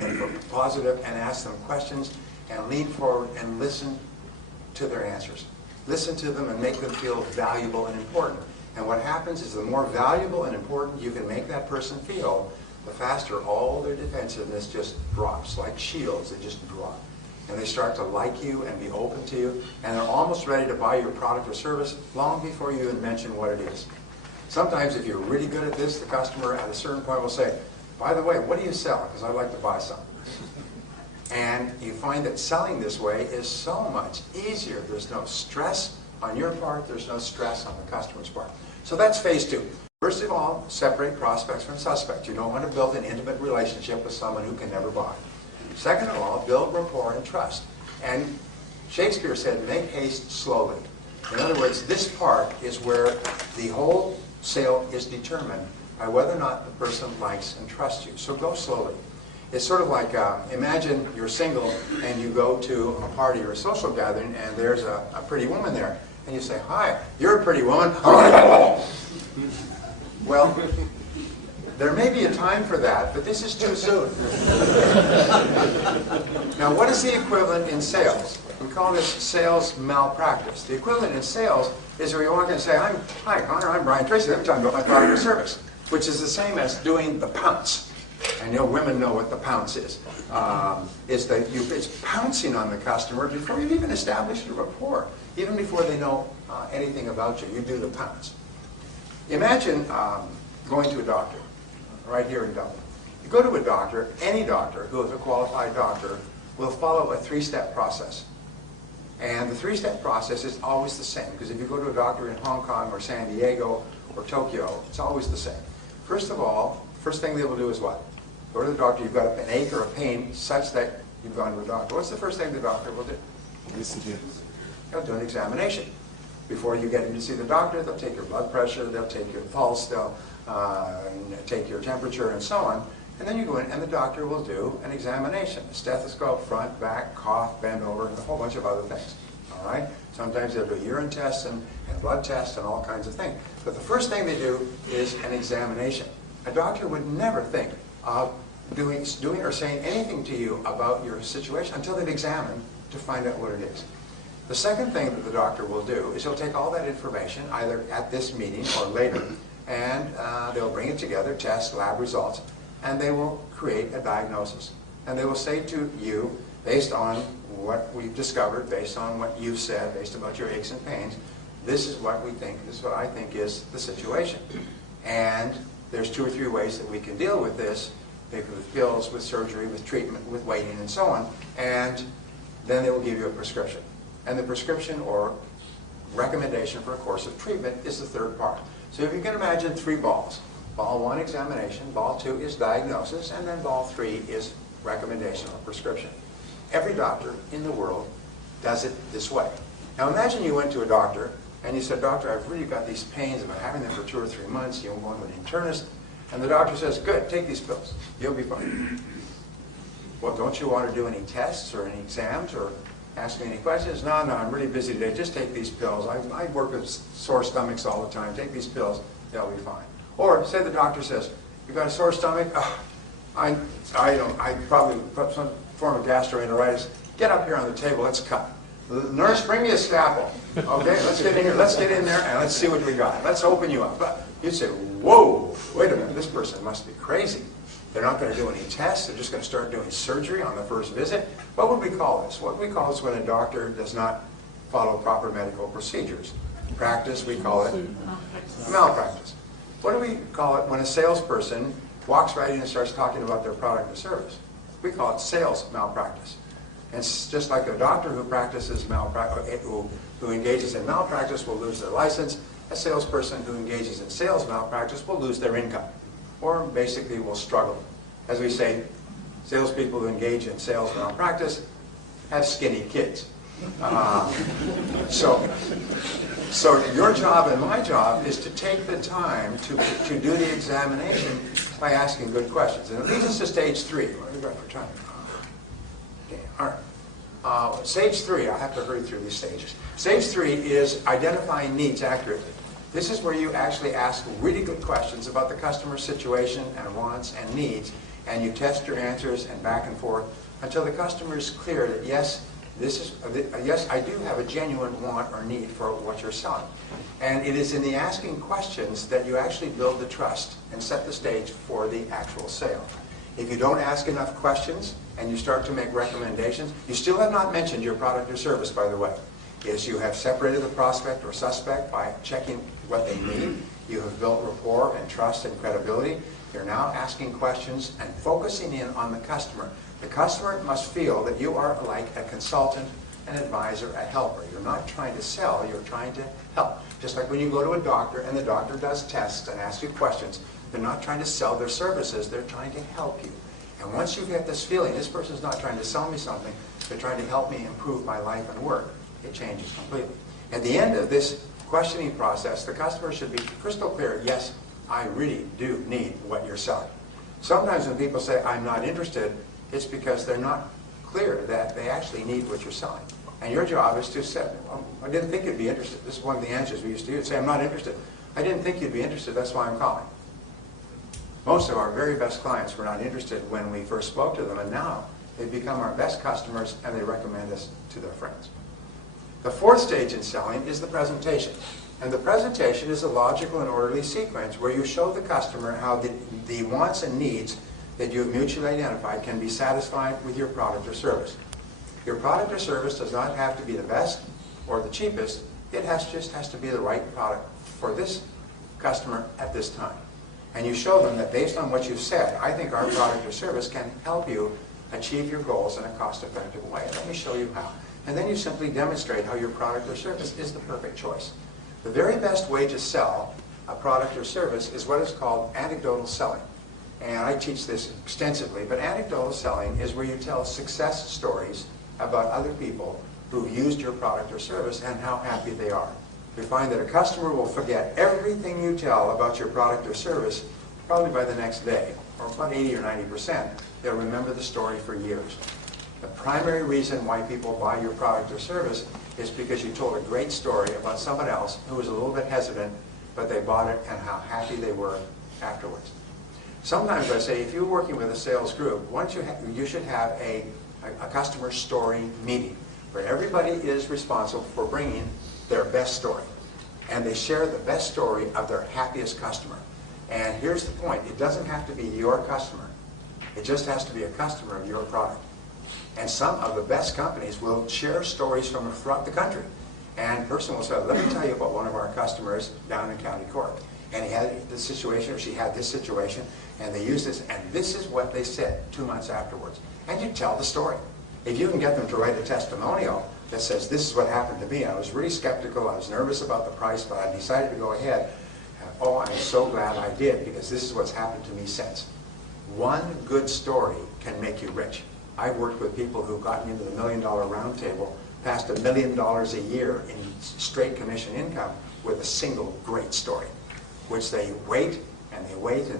and positive and ask them questions and lean forward and listen to their answers. Listen to them and make them feel valuable and important. And what happens is the more valuable and important you can make that person feel, the faster all their defensiveness just drops, like shields, they just drop. And they start to like you and be open to you, and they're almost ready to buy your product or service long before you even mention what it is. Sometimes if you're really good at this, the customer at a certain point will say, by the way, what do you sell? Because I'd like to buy some. And you find that selling this way is so much easier. There's no stress on your part, there's no stress on the customer's part. So that's phase two. First of all, separate prospects from suspects. You don't want to build an intimate relationship with someone who can never buy. Second of all, build rapport and trust. And Shakespeare said, make haste slowly. In other words, this part is where the whole sale is determined by whether or not the person likes and trusts you. So go slowly. It's sort of like, imagine you're single and you go to a party or a social gathering and there's a pretty woman there. And you say, hi, you're a pretty woman. Well, there may be a time for that, but this is too soon. Now, what is the equivalent in sales? We call this sales malpractice. The equivalent in sales is where you walk in and say, hi, Connor, I'm Brian Tracy. Let me tell you about my product or service, which is the same as doing the pounce. I know women know what the pounce is. It's pouncing on the customer before you've even established a rapport, even before they know anything about you. You do the pounce. Imagine going to a doctor, right here in Dublin. You go to a doctor, any doctor who is a qualified doctor will follow a three-step process. And the three-step process is always the same, because if you go to a doctor in Hong Kong or San Diego or Tokyo, it's always the same. First of all, first thing they will do is what? Go to the doctor, you've got an ache or a pain such that you've gone to a doctor. What's the first thing the doctor will do? Listen to you. They'll do an examination. Before you get in to see the doctor, they'll take your blood pressure, they'll take your pulse, they'll take your temperature and so on. And then you go in and the doctor will do an examination. A stethoscope, front, back, cough, bend over, and a whole bunch of other things. All right? Sometimes they'll do urine tests and blood tests and all kinds of things. But the first thing they do is an examination. A doctor would never think of doing or saying anything to you about your situation until they've examined to find out what it is. The second thing that the doctor will do is he'll take all that information, either at this meeting or later, and they'll bring it together, test, lab results, and they will create a diagnosis. And they will say to you, based on what we've discovered, based on what you've said, based on your aches and pains, this is what we think, this is what I think is the situation. And there's 2 or 3 ways that we can deal with this, maybe with pills, with surgery, with treatment, with waiting, and so on. And then they will give you a prescription. And the prescription or recommendation for a course of treatment is the third part. So if you can imagine 3 balls. Ball 1, examination. Ball 2 is diagnosis. And then ball 3 is recommendation or prescription. Every doctor in the world does it this way. Now imagine you went to a doctor and you said, doctor, I've really got these pains. I've been having them for 2 or 3 months. You're going to an internist. And the doctor says, good, take these pills. You'll be fine. Well, don't you want to do any tests or any exams or ask me any questions? No, I'm really busy today. Just take these pills. I work with sore stomachs all the time. Take these pills. They'll be fine. Or say the doctor says, you've got a sore stomach? I probably put some form of gastroenteritis. Get up here on the table. Let's cut. Nurse, bring me a scalpel. Okay, let's get in here. Let's get in there and let's see what we got. Let's open you up. But you'd say, whoa, wait a minute. This person must be crazy. They're not going to do any tests. They're just going to start doing surgery on the first visit. What would we call this? What we call this when a doctor does not follow proper medical procedures. In practice, we call it malpractice. What do we call it when a salesperson walks right in and starts talking about their product or service? We call it sales malpractice. And it's just like a doctor who practices who engages in malpractice will lose their license. A salesperson who engages in sales malpractice will lose their income, or basically will struggle. As we say, salespeople who engage in sales malpractice have skinny kids. So your job and my job is to take the time to do the examination by asking good questions. And it leads us to stage 3. What have we got for time? Okay, all right. Stage 3, I'll have to hurry through these stages. Stage 3 is identifying needs accurately. This is where you actually ask really good questions about the customer's situation and wants and needs, and you test your answers and back and forth until the customer is clear that yes, yes, I do have a genuine want or need for what you're selling. And it is in the asking questions that you actually build the trust and set the stage for the actual sale. If you don't ask enough questions and you start to make recommendations, you still have not mentioned your product or service, by the way. Yes, you have separated the prospect or suspect by checking what they need. You have built rapport and trust and credibility. You're now asking questions and focusing in on the customer. The customer must feel that you are like a consultant, an advisor, a helper. You're not trying to sell, you're trying to help. Just like when you go to a doctor and the doctor does tests and asks you questions, they're not trying to sell their services, they're trying to help you. And once you get this feeling, this person's not trying to sell me something, they're trying to help me improve my life and work, it changes completely. At the end of this questioning process, the customer should be crystal clear, yes, I really do need what you're selling. Sometimes when people say, I'm not interested, it's because they're not clear that they actually need what you're selling. And your job is to say, I didn't think you'd be interested. This is one of the answers we used to use. Say, I'm not interested. I didn't think you'd be interested, that's why I'm calling. Most of our very best clients were not interested when we first spoke to them, and now they've become our best customers and they recommend us to their friends. The fourth stage in selling is the presentation. And the presentation is a logical and orderly sequence where you show the customer how the wants and needs that you have mutually identified can be satisfied with your product or service. Your product or service does not have to be the best or the cheapest. It just has to be the right product for this customer at this time. And you show them that based on what you've said, I think our product or service can help you achieve your goals in a cost-effective way. Let me show you how. And then you simply demonstrate how your product or service is the perfect choice. The very best way to sell a product or service is what is called anecdotal selling. And I teach this extensively, but anecdotal selling is where you tell success stories about other people who've used your product or service and how happy they are. You find that a customer will forget everything you tell about your product or service probably by the next day, or about 80 or 90%. They'll remember the story for years. The primary reason why people buy your product or service is because you told a great story about someone else who was a little bit hesitant, but they bought it and how happy they were afterwards. Sometimes I say, if you're working with a sales group, you should have a customer story meeting where everybody is responsible for bringing their best story. And they share the best story of their happiest customer. And here's the point, it doesn't have to be your customer. It just has to be a customer of your product. And some of the best companies will share stories from throughout the country. And a person will say, let me tell you about one of our customers down in County Cork. And he had this situation, or she had this situation, and they used this, and this is what they said 2 months afterwards. And you tell the story. If you can get them to write a testimonial that says, this is what happened to me, I was really skeptical, I was nervous about the price, but I decided to go ahead. Oh, I'm so glad I did, because this is what's happened to me since. One good story can make you rich. I've worked with people who've gotten into the $1 million round table, past $1 million a year in straight commission income with a single great story, which they wait, and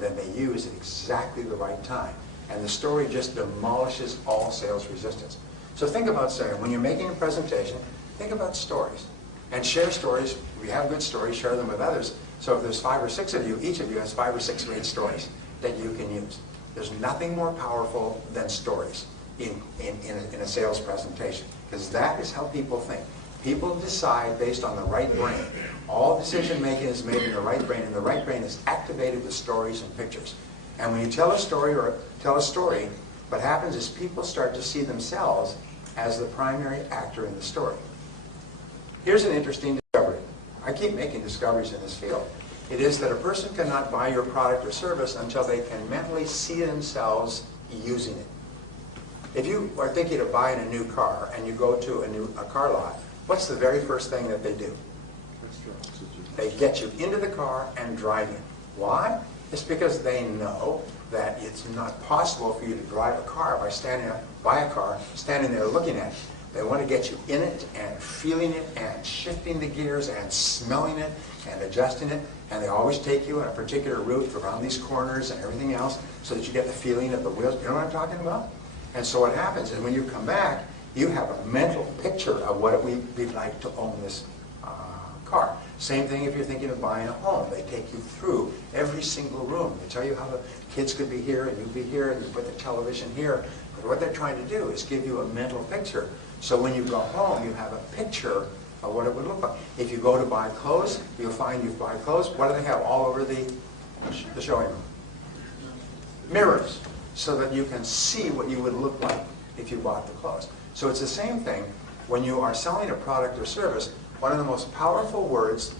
then they use at exactly the right time. And the story just demolishes all sales resistance. So think about saying, when you're making a presentation, think about stories. And share stories. If you have good stories, share them with others. So if there's 5 or 6 of you, each of you has 5 or 6 great stories that you can use. There's nothing more powerful than stories in a sales presentation, because that is how people think. People decide based on the right brain. All decision making is made in the right brain, and the right brain is activated with stories and pictures. And when you tell a story, what happens is people start to see themselves as the primary actor in the story. Here's an interesting discovery. I keep making discoveries in this field. It is that a person cannot buy your product or service until they can mentally see themselves using it. If you are thinking of buying a new car and you go to a car lot, what's the very first thing that they do? They get you into the car and drive you. Why? It's because they know that it's not possible for you to drive a car by standing there looking at it. They want to get you in it and feeling it and shifting the gears and smelling it and adjusting it. And they always take you on a particular route around these corners and everything else so that you get the feeling of the wheels. You know what I'm talking about? And so what happens is when you come back, you have a mental picture of what it would be like to own this car. Same thing if you're thinking of buying a home. They take you through every single room. They tell you how the kids could be here and you'd be here and you put the television here. But what they're trying to do is give you a mental picture. So when you go home, you have a picture of what it would look like. If you go to buy clothes, you'll find you buy clothes. What do they have all over the showing room? Mirrors, so that you can see what you would look like if you bought the clothes. So it's the same thing when you are selling a product or service. One of the most powerful words,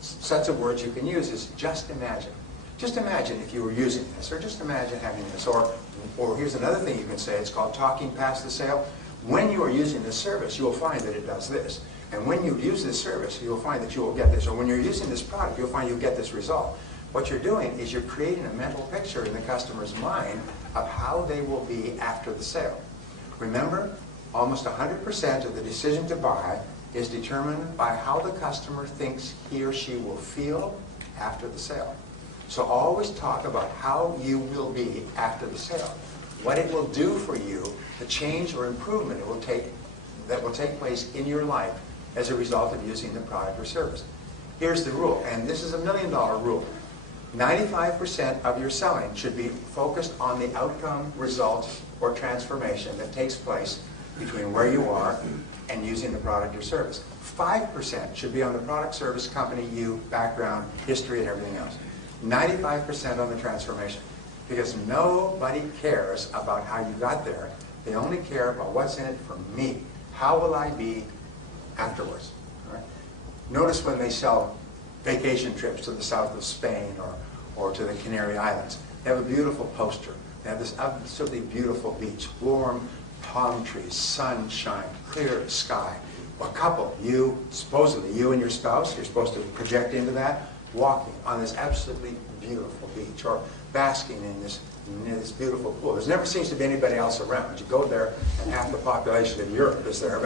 sets of words you can use is just imagine. Just imagine if you were using this, or just imagine having this. Or here's another thing you can say, it's called talking past the sale. When you are using this service, you will find that it does this. And when you use this service, you'll find that you will get this. Or when you're using this product, you'll find you'll get this result. What you're doing is you're creating a mental picture in the customer's mind of how they will be after the sale. Remember, almost 100% of the decision to buy is determined by how the customer thinks he or she will feel after the sale. So always talk about how you will be after the sale. What it will do for you, the change or improvement it will take, that will take place in your life as a result of using the product or service. Here's the rule, and this is $1 million rule. 95% of your selling should be focused on the outcome, result, or transformation that takes place between where you are and using the product or service. 5% should be on the product, service, company, you, background, history, and everything else. 95% on the transformation. Because nobody cares about how you got there. They only care about what's in it for me. How will I be afterwards? All right? Notice when they sell vacation trips to the south of Spain or to the Canary Islands. They have a beautiful poster. They have this absolutely beautiful beach, warm palm trees, sunshine, clear sky. A couple, supposedly you and your spouse, you're supposed to project into that, walking on this absolutely beautiful beach or basking in this beautiful pool. There never seems to be anybody else around. You go there and half the population of Europe is there.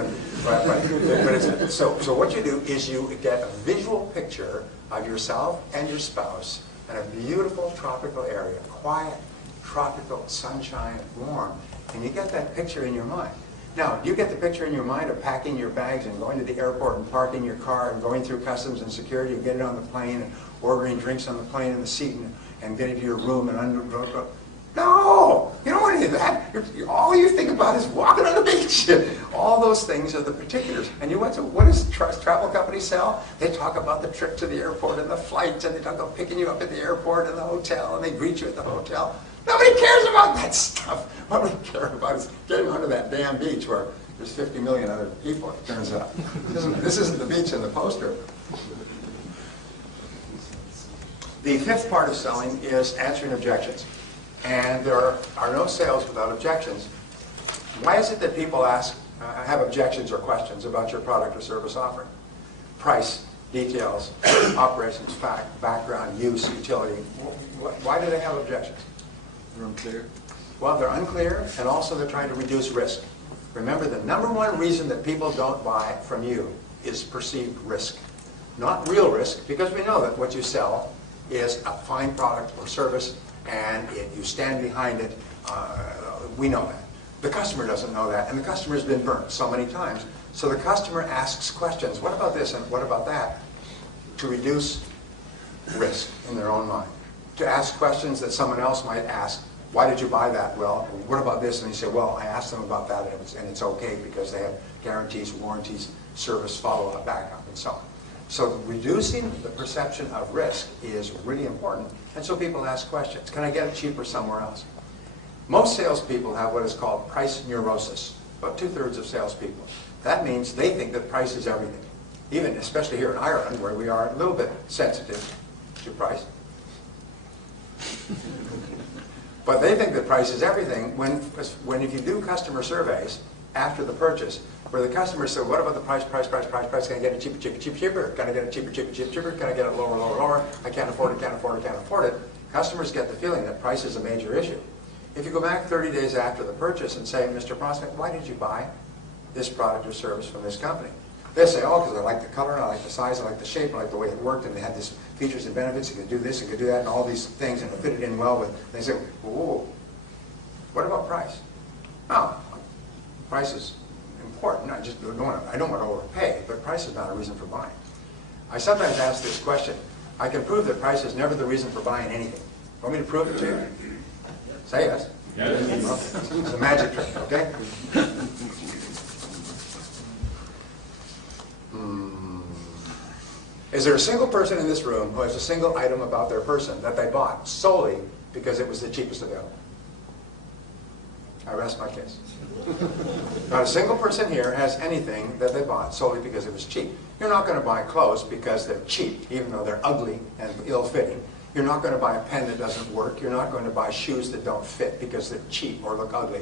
So what you do is you get a visual picture of yourself and your spouse in a beautiful tropical area, quiet, tropical, sunshine, warm, and you get that picture in your mind. Now, do you get the picture in your mind of packing your bags and going to the airport and parking your car and going through customs and security and getting on the plane and ordering drinks on the plane in the seat and getting to your room and No! You don't want any of that. All you think about is walking on the beach. All those things are the particulars. And what does travel companies sell? They talk about the trip to the airport and the flights, and they talk about picking you up at the airport and the hotel, and they greet you at the hotel. Nobody cares about that stuff. What we care about is getting onto that damn beach where there's 50 million other people, it turns out. This isn't the beach in the poster. The fifth part of selling is answering objections. And there are no sales without objections. Why is it that people have objections or questions about your product or service offering? Price, details, operations, fact, background, use, utility. Why do they have objections? They're unclear. Well, they're unclear, and also they're trying to reduce risk. Remember, the number one reason that people don't buy from you is perceived risk. Not real risk, because we know that what you sell is a fine product or service, and you stand behind it. We know that. The customer doesn't know that, and the customer's been burnt so many times. So the customer asks questions, what about this and what about that, to reduce risk in their own mind. To ask questions that someone else might ask, why did you buy that? Well, what about this? And you say, well, I asked them about that, and it's okay because they have guarantees, warranties, service, follow-up, backup, and so on. So reducing the perception of risk is really important, and so people ask questions. Can I get it cheaper somewhere else? Most salespeople have what is called price neurosis, about 2/3 of salespeople. That means they think that price is everything, even especially here in Ireland, where we are a little bit sensitive to price. But they think that price is everything when if you do customer surveys after the purchase, where the customer said, what about the price, can I get it cheaper? Can I get it cheaper? Can I get it lower? I can't afford it. Customers get the feeling that price is a major issue. If you go back 30 days after the purchase and say, Mr. Prospect, why did you buy? this product or service from this company. They say, oh, because I like the color, I like the size, I like the shape, I like the way it worked, and they had these features and benefits, you could do this, you could do that, and all these things, and it fitted in well with, they say, whoa, what about price? Oh, price is important. I don't want to overpay, but price is not a reason for buying. I sometimes ask this question. I can prove that price is never the reason for buying anything. Want me to prove it to you? Say yes. Yes. Okay. It's a magic trick, okay? Is there a single person in this room who has a single item about their person that they bought solely because it was the cheapest available? I rest my case. Not a single person here has anything that they bought solely because it was cheap. You're not going to buy clothes because they're cheap, even though they're ugly and ill-fitting. You're not going to buy a pen that doesn't work. You're not going to buy shoes that don't fit because they're cheap or look ugly.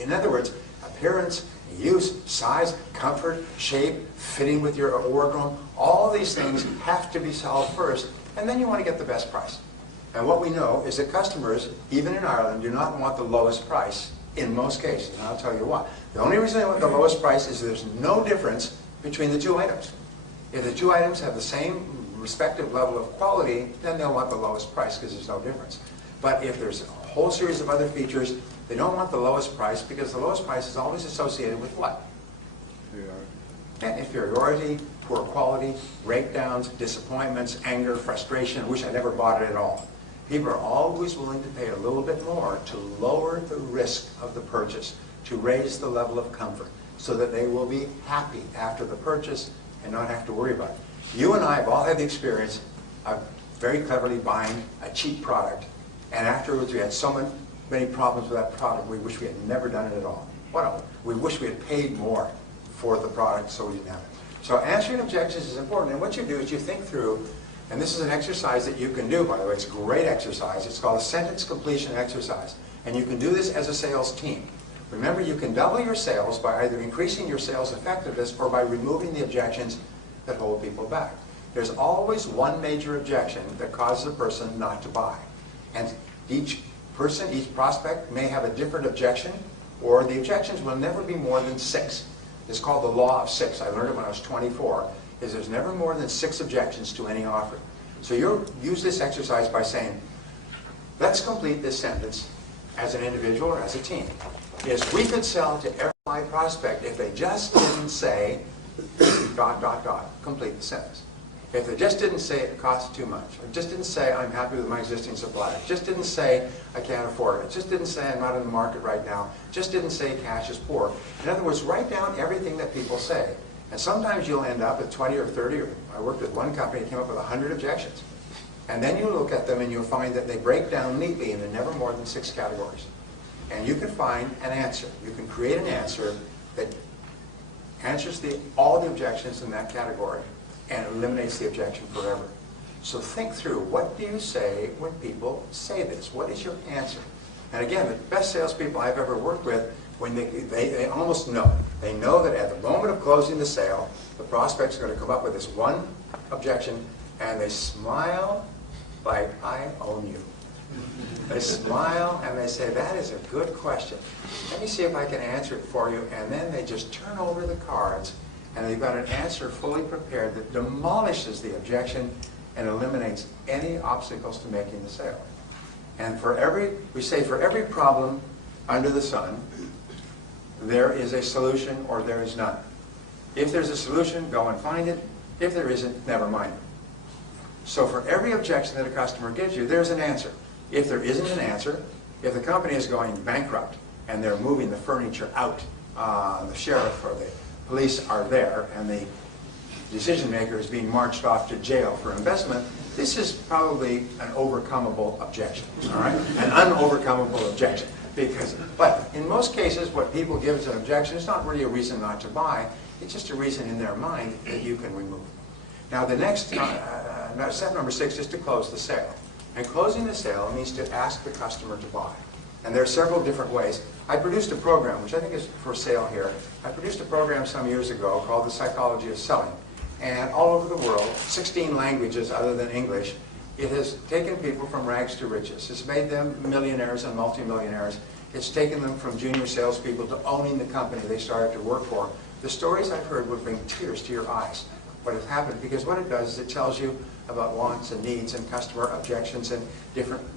In other words, appearance, use, size, comfort, shape, fitting with your wardrobe, all these things have to be solved first, and then you want to get the best price. And what we know is that customers, even in Ireland, do not want the lowest price in most cases, and I'll tell you why. The only reason they want the lowest price is there's no difference between the two items. If the two items have the same respective level of quality, then they'll want the lowest price because there's no difference. But if there's a whole series of other features, they don't want the lowest price because the lowest price is always associated with what? Inferiority, poor quality, breakdowns, disappointments, anger, frustration, wish I never bought it at all. People are always willing to pay a little bit more to lower the risk of the purchase, to raise the level of comfort, so that they will be happy after the purchase and not have to worry about it. You and I have all had the experience of very cleverly buying a cheap product, and afterwards we had so many problems with that product, we wish we had never done it at all. We wish we had paid more for the product so we didn't have it. So answering objections is important, and what you do is you think through, and this is an exercise that you can do, by the way. It's a great exercise. It's called a sentence completion exercise. And you can do this as a sales team. Remember, you can double your sales by either increasing your sales effectiveness or by removing the objections that hold people back. There's always one major objection that causes a person not to buy. And each person, each prospect may have a different objection, or the objections will never be more than 6. It's called the law of 6. I learned it when I was 24. Is there's never more than 6 objections to any offer. So you use this exercise by saying, let's complete this sentence as an individual or as a team. Is we could sell to every prospect if they just didn't say ... complete the sentence. If they just didn't say it costs too much, or just didn't say I'm happy with my existing supplier, just didn't say I can't afford it, just didn't say I'm not in the market right now, just didn't say cash is poor. In other words, write down everything that people say. And sometimes you'll end up with 20 or 30, or I worked with one company that came up with 100 objections. And then you look at them and you'll find that they break down neatly into never more than 6 categories. And you can find an answer. You can create an answer that answers all the objections in that category and eliminates the objection forever. So think through, what do you say when people say this? What is your answer? And again, the best salespeople I've ever worked with, when they almost know. They know that at the moment of closing the sale, the prospect's going to come up with this one objection, and they smile like, I own you. They smile and they say, that is a good question. Let me see if I can answer it for you. And then they just turn over the cards, and they've got an answer fully prepared that demolishes the objection and eliminates any obstacles to making the sale. And we say for every problem under the sun, there is a solution or there is none. If there's a solution, go and find it. If there isn't, never mind it. So for every objection that a customer gives you, there's an answer. If there isn't an answer, if the company is going bankrupt and they're moving the furniture out, the sheriff or the police are there, and the decision maker is being marched off to jail for investment, this is probably an overcomable objection, all right? An unovercomable objection. But in most cases, what people give as an objection is not really a reason not to buy. It's just a reason in their mind that you can remove. Now the next, step number 6 is to close the sale. And closing the sale means to ask the customer to buy. And there are several different ways. I produced a program, which I think is for sale here. I produced a program some years ago called The Psychology of Selling. And all over the world, 16 languages other than English, it has taken people from rags to riches. It's made them millionaires and multimillionaires. It's taken them from junior salespeople to owning the company they started to work for. The stories I've heard would bring tears to your eyes. What has happened, because what it does is it tells you about wants and needs and customer objections and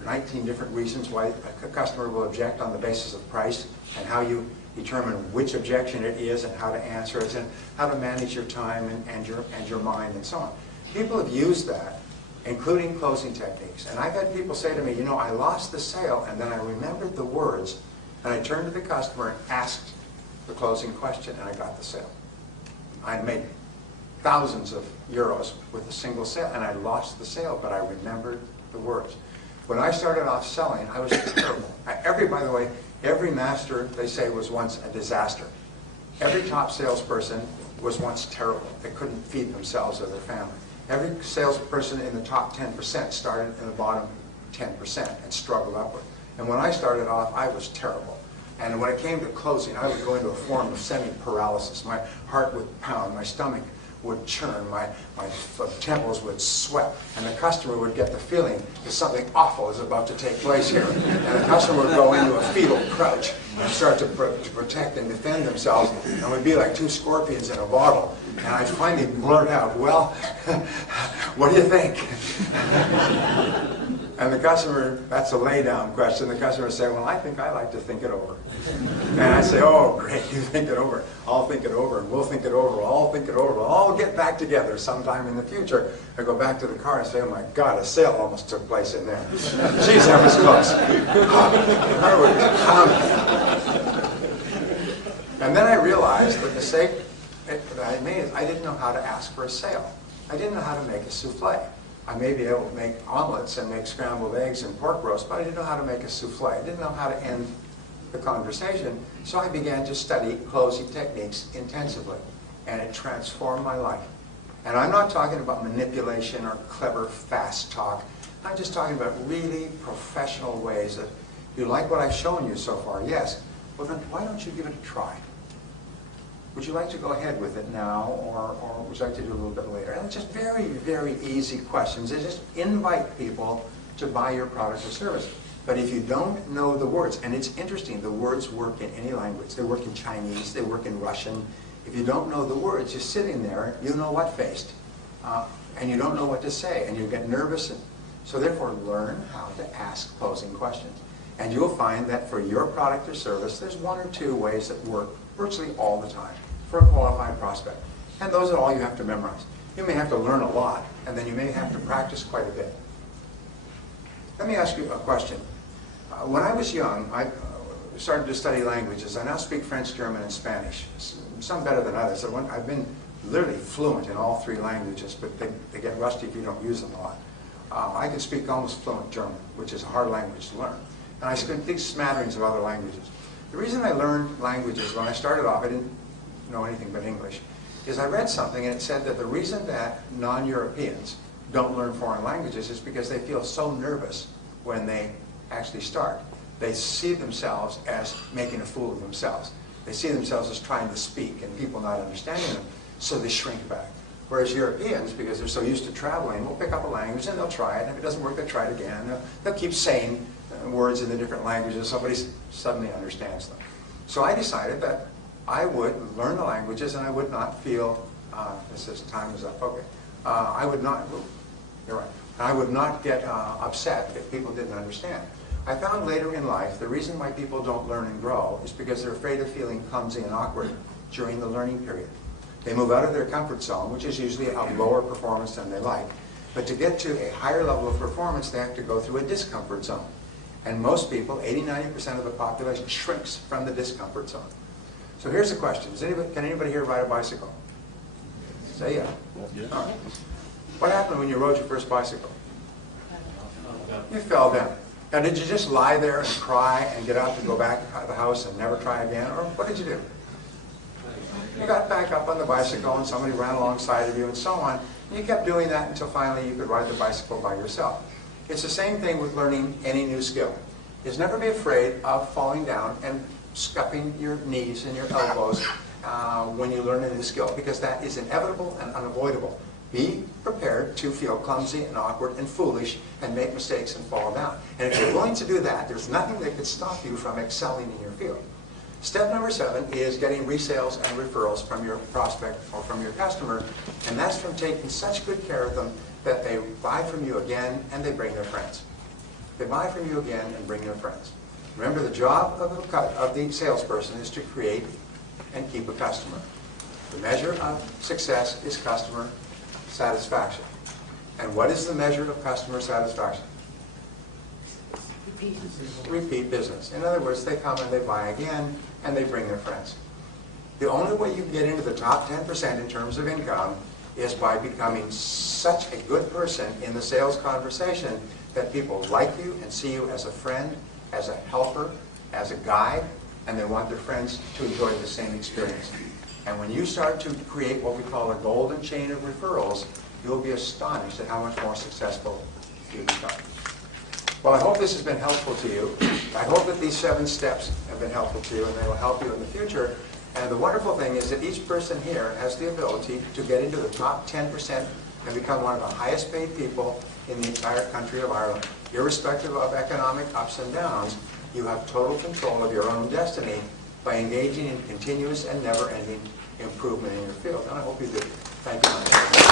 19 different reasons why a customer will object on the basis of price, and how you determine which objection it is and how to answer it, and how to manage your time and your mind and so on. People have used that, including closing techniques. And I've had people say to me, you know, I lost the sale and then I remembered the words and I turned to the customer and asked the closing question and I got the sale. I made thousands of euros with a single sale and I lost the sale, but I remembered the words. When I started off selling, I was terrible. By the way, every master, they say, was once a disaster. Every top salesperson was once terrible. They couldn't feed themselves or their family. Every salesperson in the top 10% started in the bottom 10% and struggled upward. And when I started off, I was terrible. And when it came to closing, I would go into a form of semi-paralysis. My heart would pound, my stomach would churn, my temples would sweat, and the customer would get the feeling that something awful is about to take place here. And the customer would go into a fetal crouch and start to protect and defend themselves, and we'd be like two scorpions in a bottle. And I'd finally blurt out, well, what do you think? And the customer, that's a lay-down question, the customer would say, well, I think I like to think it over. And I say, oh, great, you think it over. I'll think it over, and we'll think it over, I'll think it over. We'll all get back together sometime in the future. I go back to the car and say, oh my God, a sale almost took place in there. Geez, that was close. And then I realized the mistake that I made is I didn't know how to ask for a sale. I didn't know how to make a souffle. I may be able to make omelets and make scrambled eggs and pork roast, but I didn't know how to make a souffle. I didn't know how to end the conversation, so I began to study closing techniques intensively, and it transformed my life. And I'm not talking about manipulation or clever, fast talk. I'm just talking about really professional ways that you like what I've shown you so far. Yes. Well, then why don't you give it a try? Would you like to go ahead with it now, or would you like to do a little bit later? And it's just very, very easy questions. They just invite people to buy your product or service. But if you don't know the words, and it's interesting, the words work in any language. They work in Chinese, they work in Russian. If you don't know the words, you're sitting there, you know what faced, and you don't know what to say, and you get nervous. And so therefore, learn how to ask closing questions. And you'll find that for your product or service, there's one or two ways that work virtually all the time for a qualified prospect. And those are all you have to memorize. You may have to learn a lot, and then you may have to practice quite a bit. Let me ask you a question. When I was young, I started to study languages. I now speak French, German, and Spanish. Some better than others. I've been literally fluent in all three languages, but they get rusty if you don't use them a lot. I can speak almost fluent German, which is a hard language to learn. And I speak smatterings of other languages. The reason I learned languages when I started off, I didn't know anything but English, is I read something and it said that the reason that non-Europeans don't learn foreign languages is because they feel so nervous when they actually start. They see themselves as making a fool of themselves. They see themselves as trying to speak and people not understanding them, so they shrink back. Whereas Europeans, because they're so used to traveling, will pick up a language and they'll try it, and if it doesn't work, they'll try it again. They'll keep saying words in the different languages, somebody suddenly understands them. So I decided that I would learn the languages and I would not feel, this is time is up, okay. I would not, you're right, I would not get upset if people didn't understand. I found later in life the reason why people don't learn and grow is because they're afraid of feeling clumsy and awkward during the learning period. They move out of their comfort zone, which is usually a lower performance than they like. But to get to a higher level of performance, they have to go through a discomfort zone. And most people, 80–90% of the population, shrinks from the discomfort zone. So here's the question. Can anybody here ride a bicycle? Say yeah. Yeah. All right. What happened when you rode your first bicycle? You fell down. Now, did you just lie there and cry and get up and go back to the house and never try again? Or what did you do? You got back up on the bicycle and somebody ran alongside of you and so on. And you kept doing that until finally you could ride the bicycle by yourself. It's the same thing with learning any new skill. Is never be afraid of falling down and scuffing your knees and your elbows when you learn a new skill, because that is inevitable and unavoidable. Be prepared to feel clumsy and awkward and foolish and make mistakes and fall down. And if you're willing to do that, there's nothing that could stop you from excelling in your field. Step number 7 is getting resales and referrals from your prospect or from your customer, and that's from taking such good care of them that they buy from you again and they bring their friends. They buy from you again and bring their friends. Remember, the job of the salesperson is to create and keep a customer. The measure of success is customer satisfaction. And what is the measure of customer satisfaction? Repeat business. In other words, they come and they buy again and they bring their friends. The only way you get into the top 10% in terms of income is by becoming such a good person in the sales conversation that people like you and see you as a friend, as a helper, as a guide, and they want their friends to enjoy the same experience. And when you start to create what we call a golden chain of referrals, you'll be astonished at how much more successful you become. Well, I hope this has been helpful to you. I hope that these 7 steps have been helpful to you and they will help you in the future. And the wonderful thing is that each person here has the ability to get into the top 10% and become one of the highest paid people in the entire country of Ireland. Irrespective of economic ups and downs, you have total control of your own destiny by engaging in continuous and never-ending improvement in your field. And I hope you do. Thank you.